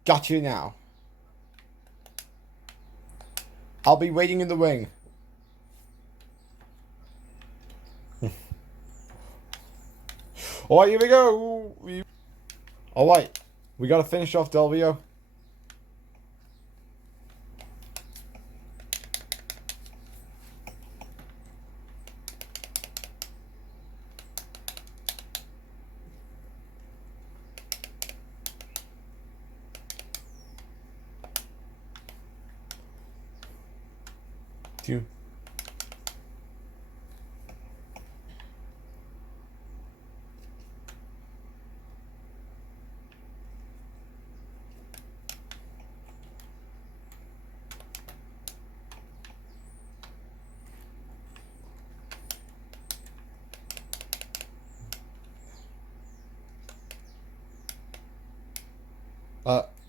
got you now? I'll be waiting in the ring. Alright, here we go. Alright, we gotta finish off Del Rio. Two.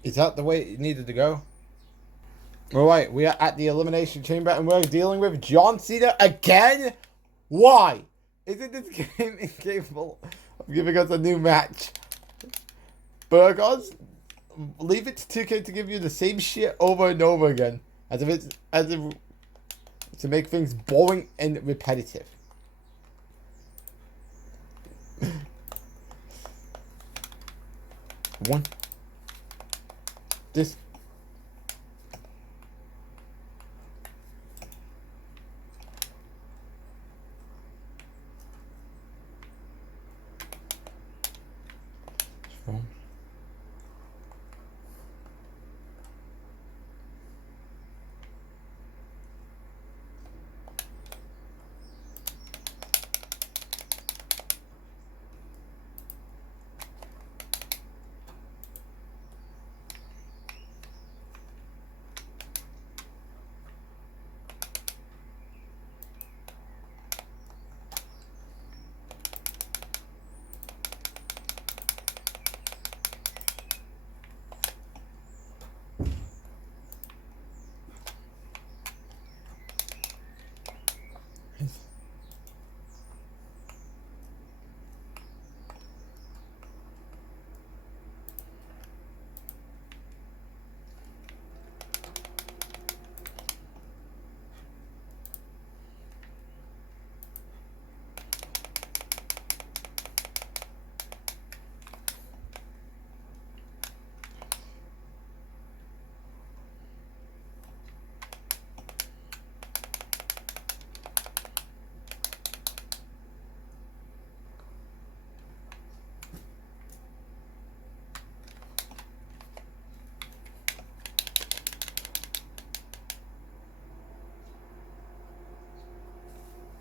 Is that the way it needed to go? Alright, we are at the Elimination Chamber and we're dealing with John Cena again? Why? Isn't this game incapable of giving us a new match? But guys, leave it to 2K to give you the same shit over and over again. As if to make things boring and repetitive. One. This.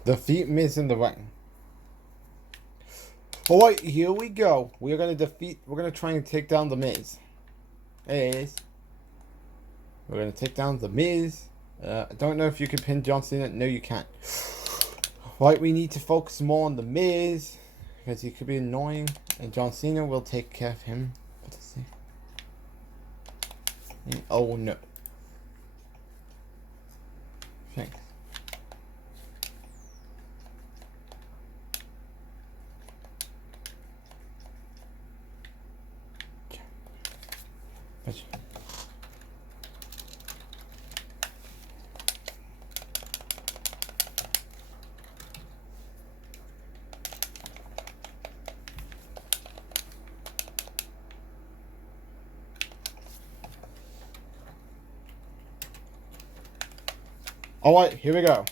Defeat Miz in the ring. Alright, here we go. We're gonna try and take down the Miz. We're gonna take down the Miz. I don't know if you can pin John Cena. No, you can't. Right, we need to focus more on the Miz, because he could be annoying, and John Cena will take care of him. What is he? Oh no. Thanks. Alright, here we go.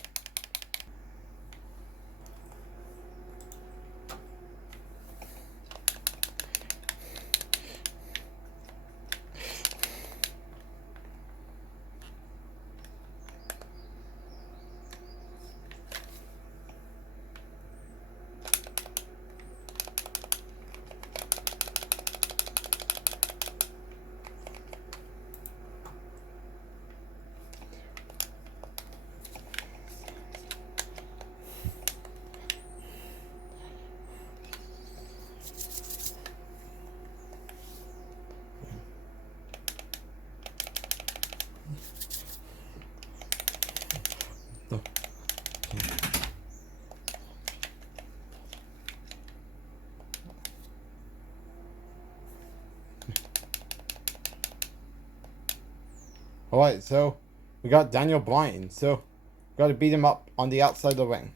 Alright, so we got Daniel Bryan, so we gotta beat him up on the outside of the ring.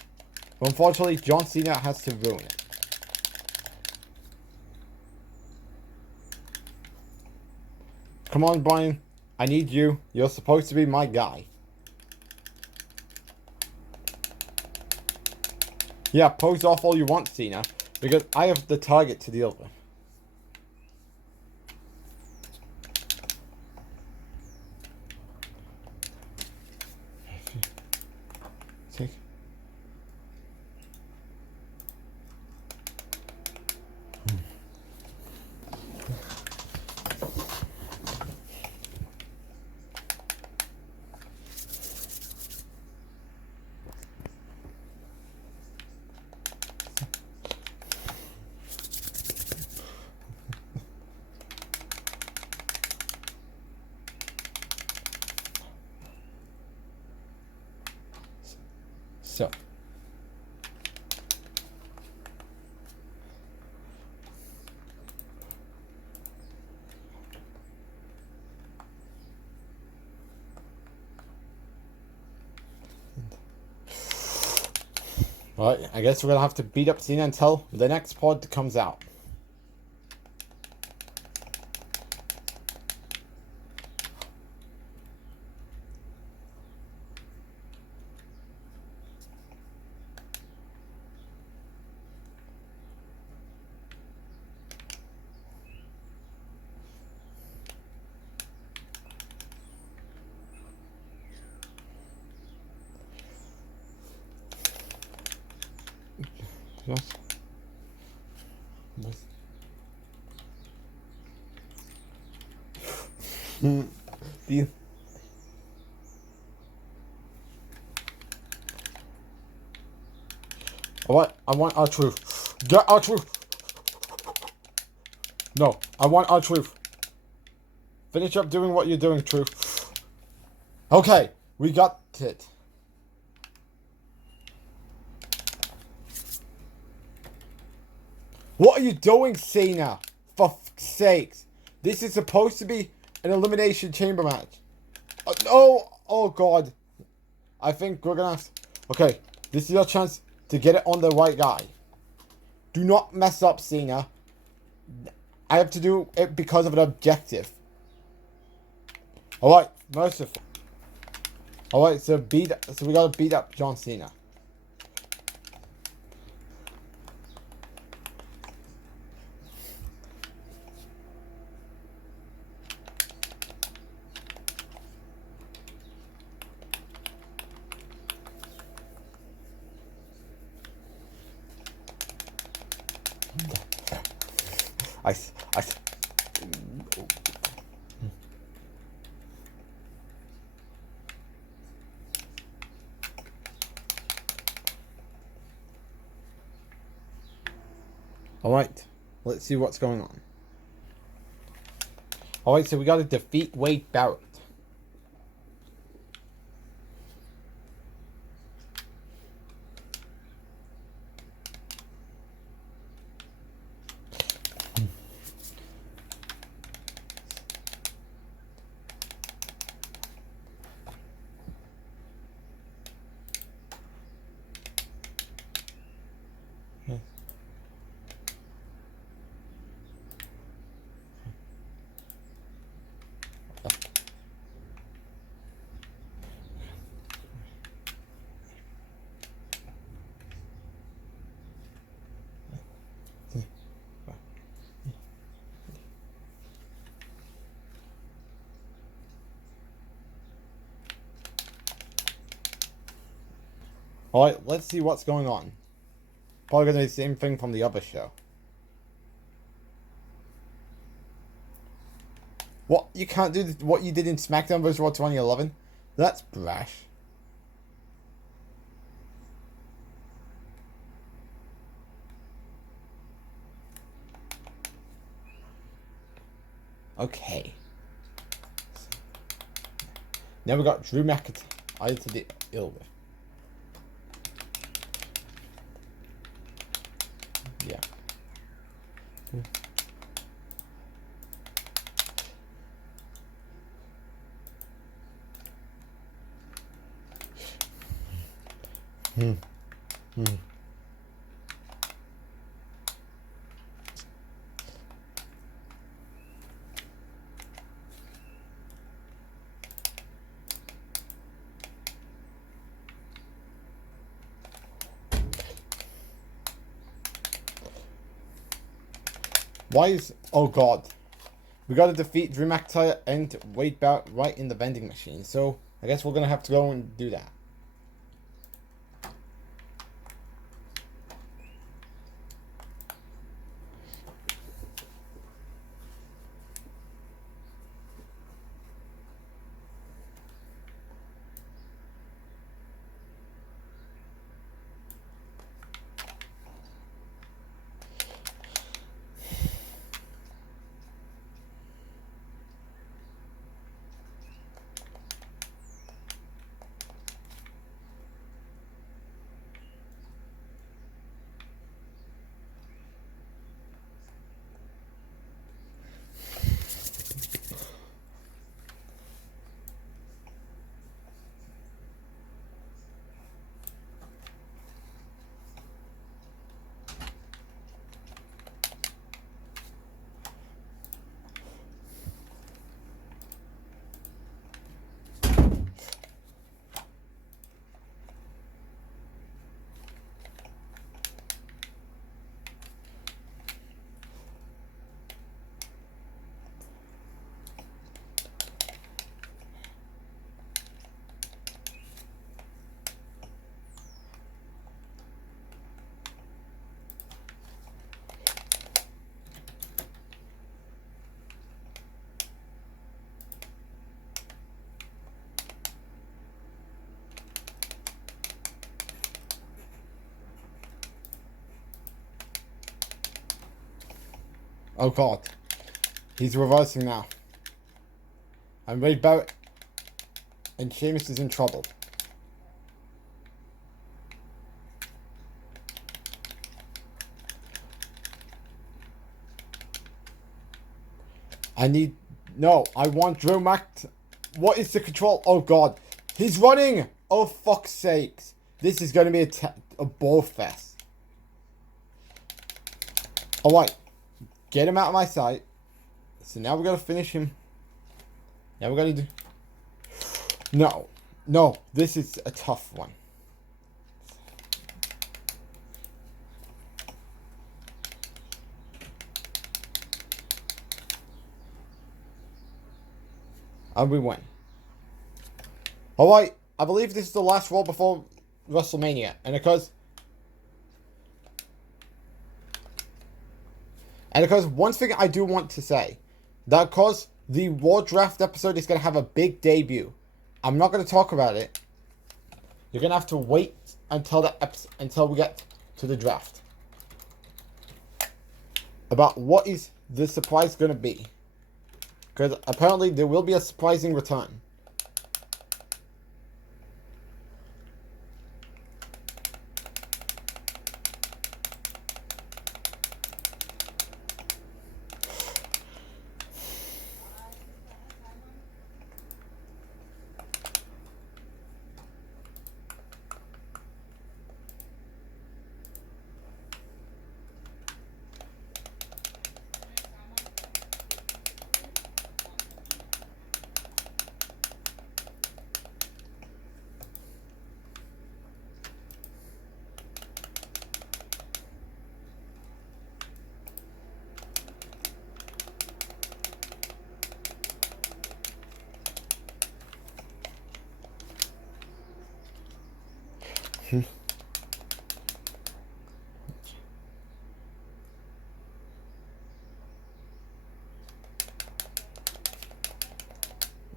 But unfortunately, John Cena has to ruin it. Come on, Bryan. I need you. You're supposed to be my guy. Yeah, pose off all you want, Cena, because I have the target to deal with. Take. So. Right, I guess we're gonna have to beat up Cena until the next pod comes out. The I want our truth. Get our truth. No, I want our truth. Finish up doing what you're doing, truth. Okay, we got it. What are you doing, Cena? For fuck's sakes. This is supposed to be an Elimination Chamber match. No! Oh, God. I think we're gonna have to... Okay, this is your chance to get it on the right guy. Do not mess up, Cena. I have to do it because of an objective. Alright, merciful. Alright, so we gotta beat up John Cena. Alright, let's see what's going on. Alright, so we gotta defeat Wade Barrett. Alright, let's see what's going on. Probably gonna be the same thing from the other show. What? You can't do what you did in SmackDown vs. Raw 2011? That's brash. Okay. Now we got Drew McIntyre to deal with. Yeah. Why is... Oh, God. We gotta defeat Drew McIntyre and Wade Barrett right in the vending machine. So, I guess we're gonna have to go and do that. Oh, God. He's reversing now. And Wade Barrett and Sheamus is in trouble. No, I want Drew Mac. What is the control? Oh god. He's running! Oh fuck's sakes. This is going to be a ball fest. Alright. Get him out of my sight. So now we gotta finish him. Now we gotta do... No. No. This is a tough one. And we win. Alright, I believe this is the last Raw before WrestleMania. And because one thing I do want to say, that because the Raw Draft episode is going to have a big debut, I'm not going to talk about it. You're going to have to wait until we get to the draft. About what is the surprise going to be. Because apparently there will be a surprising return.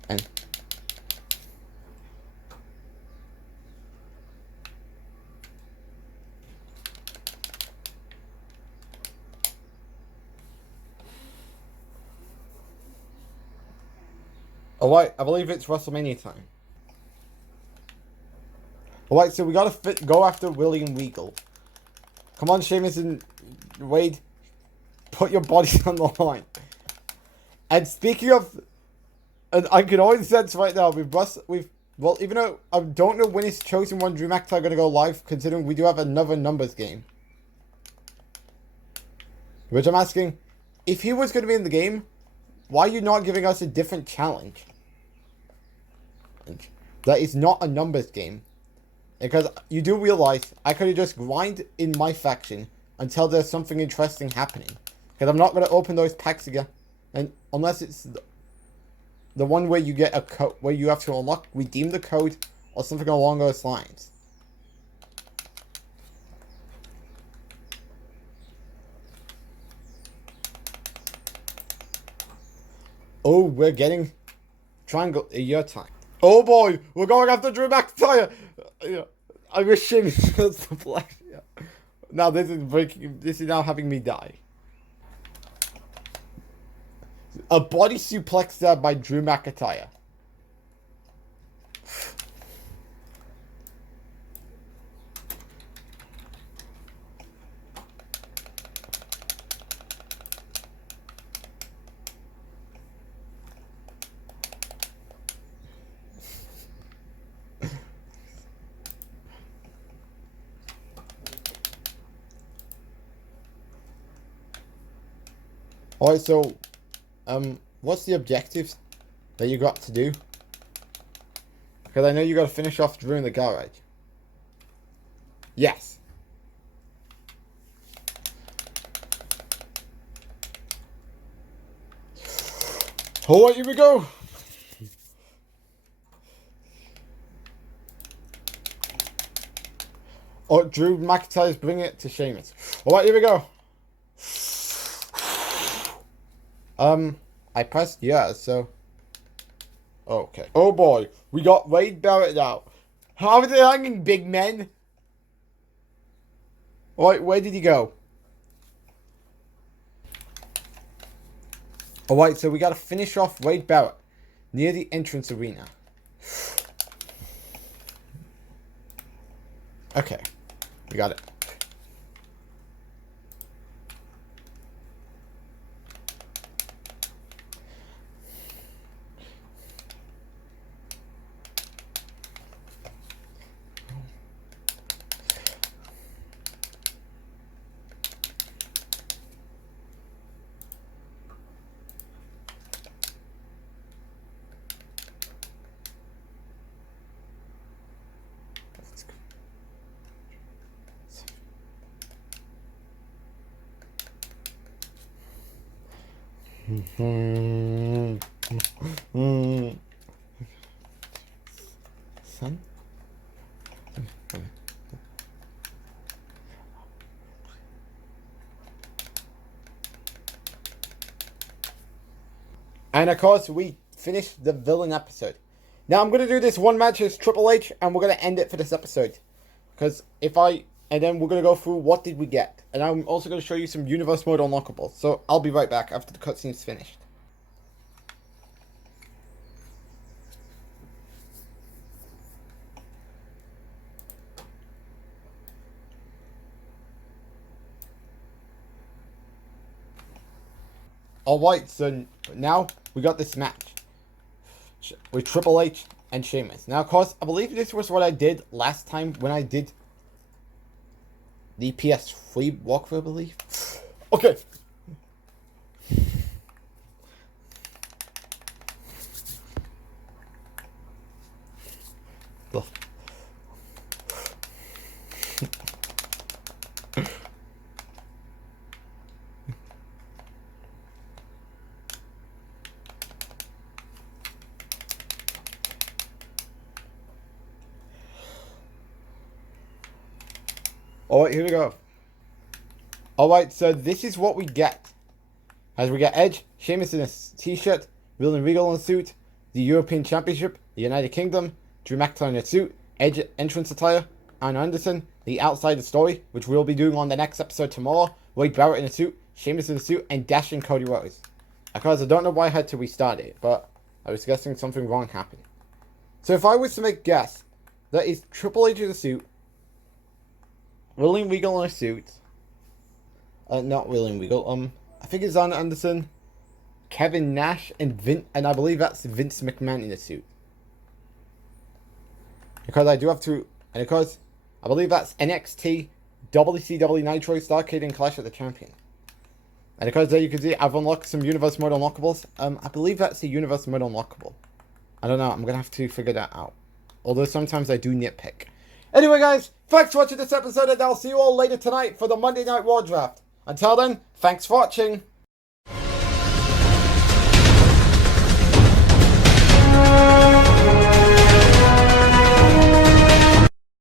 And alright, I believe it's WrestleMania time. Alright, so we gotta go after William Regal. Come on, Sheamus and Wade. Put your bodies on the line. And speaking of... And I can already sense right now, well, even though I don't know when his chosen one, Drew McIntyre, going to go live, considering we do have another numbers game. Which I'm asking, if he was going to be in the game, why are you not giving us a different challenge? That is not a numbers game. Because you do realize I could have just grind in my faction until there's something interesting happening. Because I'm not going to open those packs again. And unless it's the one where you get a code, where you have to unlock, redeem the code, or something along those lines. Oh, we're getting triangle a year time. Oh boy, we're going after Drew McIntyre. I wish him just the flash. Now this is breaking. This is now having me die. A body suplex there by Drew McIntyre. Alright, so, what's the objectives that you got to do? Because I know you got to finish off Drew in the garage. Yes. Alright, here we go. Oh, Drew McIntyre's bringing it to Sheamus. Alright, here we go. I pressed yes, so... Okay. Oh boy, we got Wade Barrett now. How are they hanging, big men? Alright, where did he go? Alright, so we gotta finish off Wade Barrett near the entrance arena. Okay, we got it. Son? And of course, we finished the villain episode. Now I'm going to do this one match as Triple H, and we're going to end it for this episode. Because and then we're going to go through what did we get. And I'm also going to show you some Universe Mode unlockables. So I'll be right back after the cutscene's finished. Alright, so now we got this match with Triple H and Sheamus. Now, of course, I believe this was what I did last time when I did the PS3 walkthrough, I believe. Okay. Alright, here we go. Alright, so this is what we get. As we get Edge, Sheamus in a t-shirt, William Regal in a suit, the European Championship, the United Kingdom, Drew McIntyre in a suit, Edge entrance attire, Arn Anderson, the Outsider story, which we'll be doing on the next episode tomorrow, Wade Barrett in a suit, Sheamus in a suit, and Dashing Cody Rhodes. Because I don't know why I had to restart it, but I was guessing something wrong happened. So if I was to make a guess, that is Triple H in a suit, William Regal in a suit. Not William Regal. I think it's Arn Anderson, Kevin Nash, and I believe that's Vince McMahon in a suit. Because I do have to, and because I believe that's NXT, WCW Nitro, Starrcade, and Clash of the Champion. And because there you can see I've unlocked some Universe Mode unlockables. I believe that's the Universe Mode unlockable. I don't know. I'm gonna have to figure that out. Although sometimes I do nitpick. Anyway, guys, thanks for watching this episode, and I'll see you all later tonight for the Monday Night Raw draft. Until then, thanks for watching.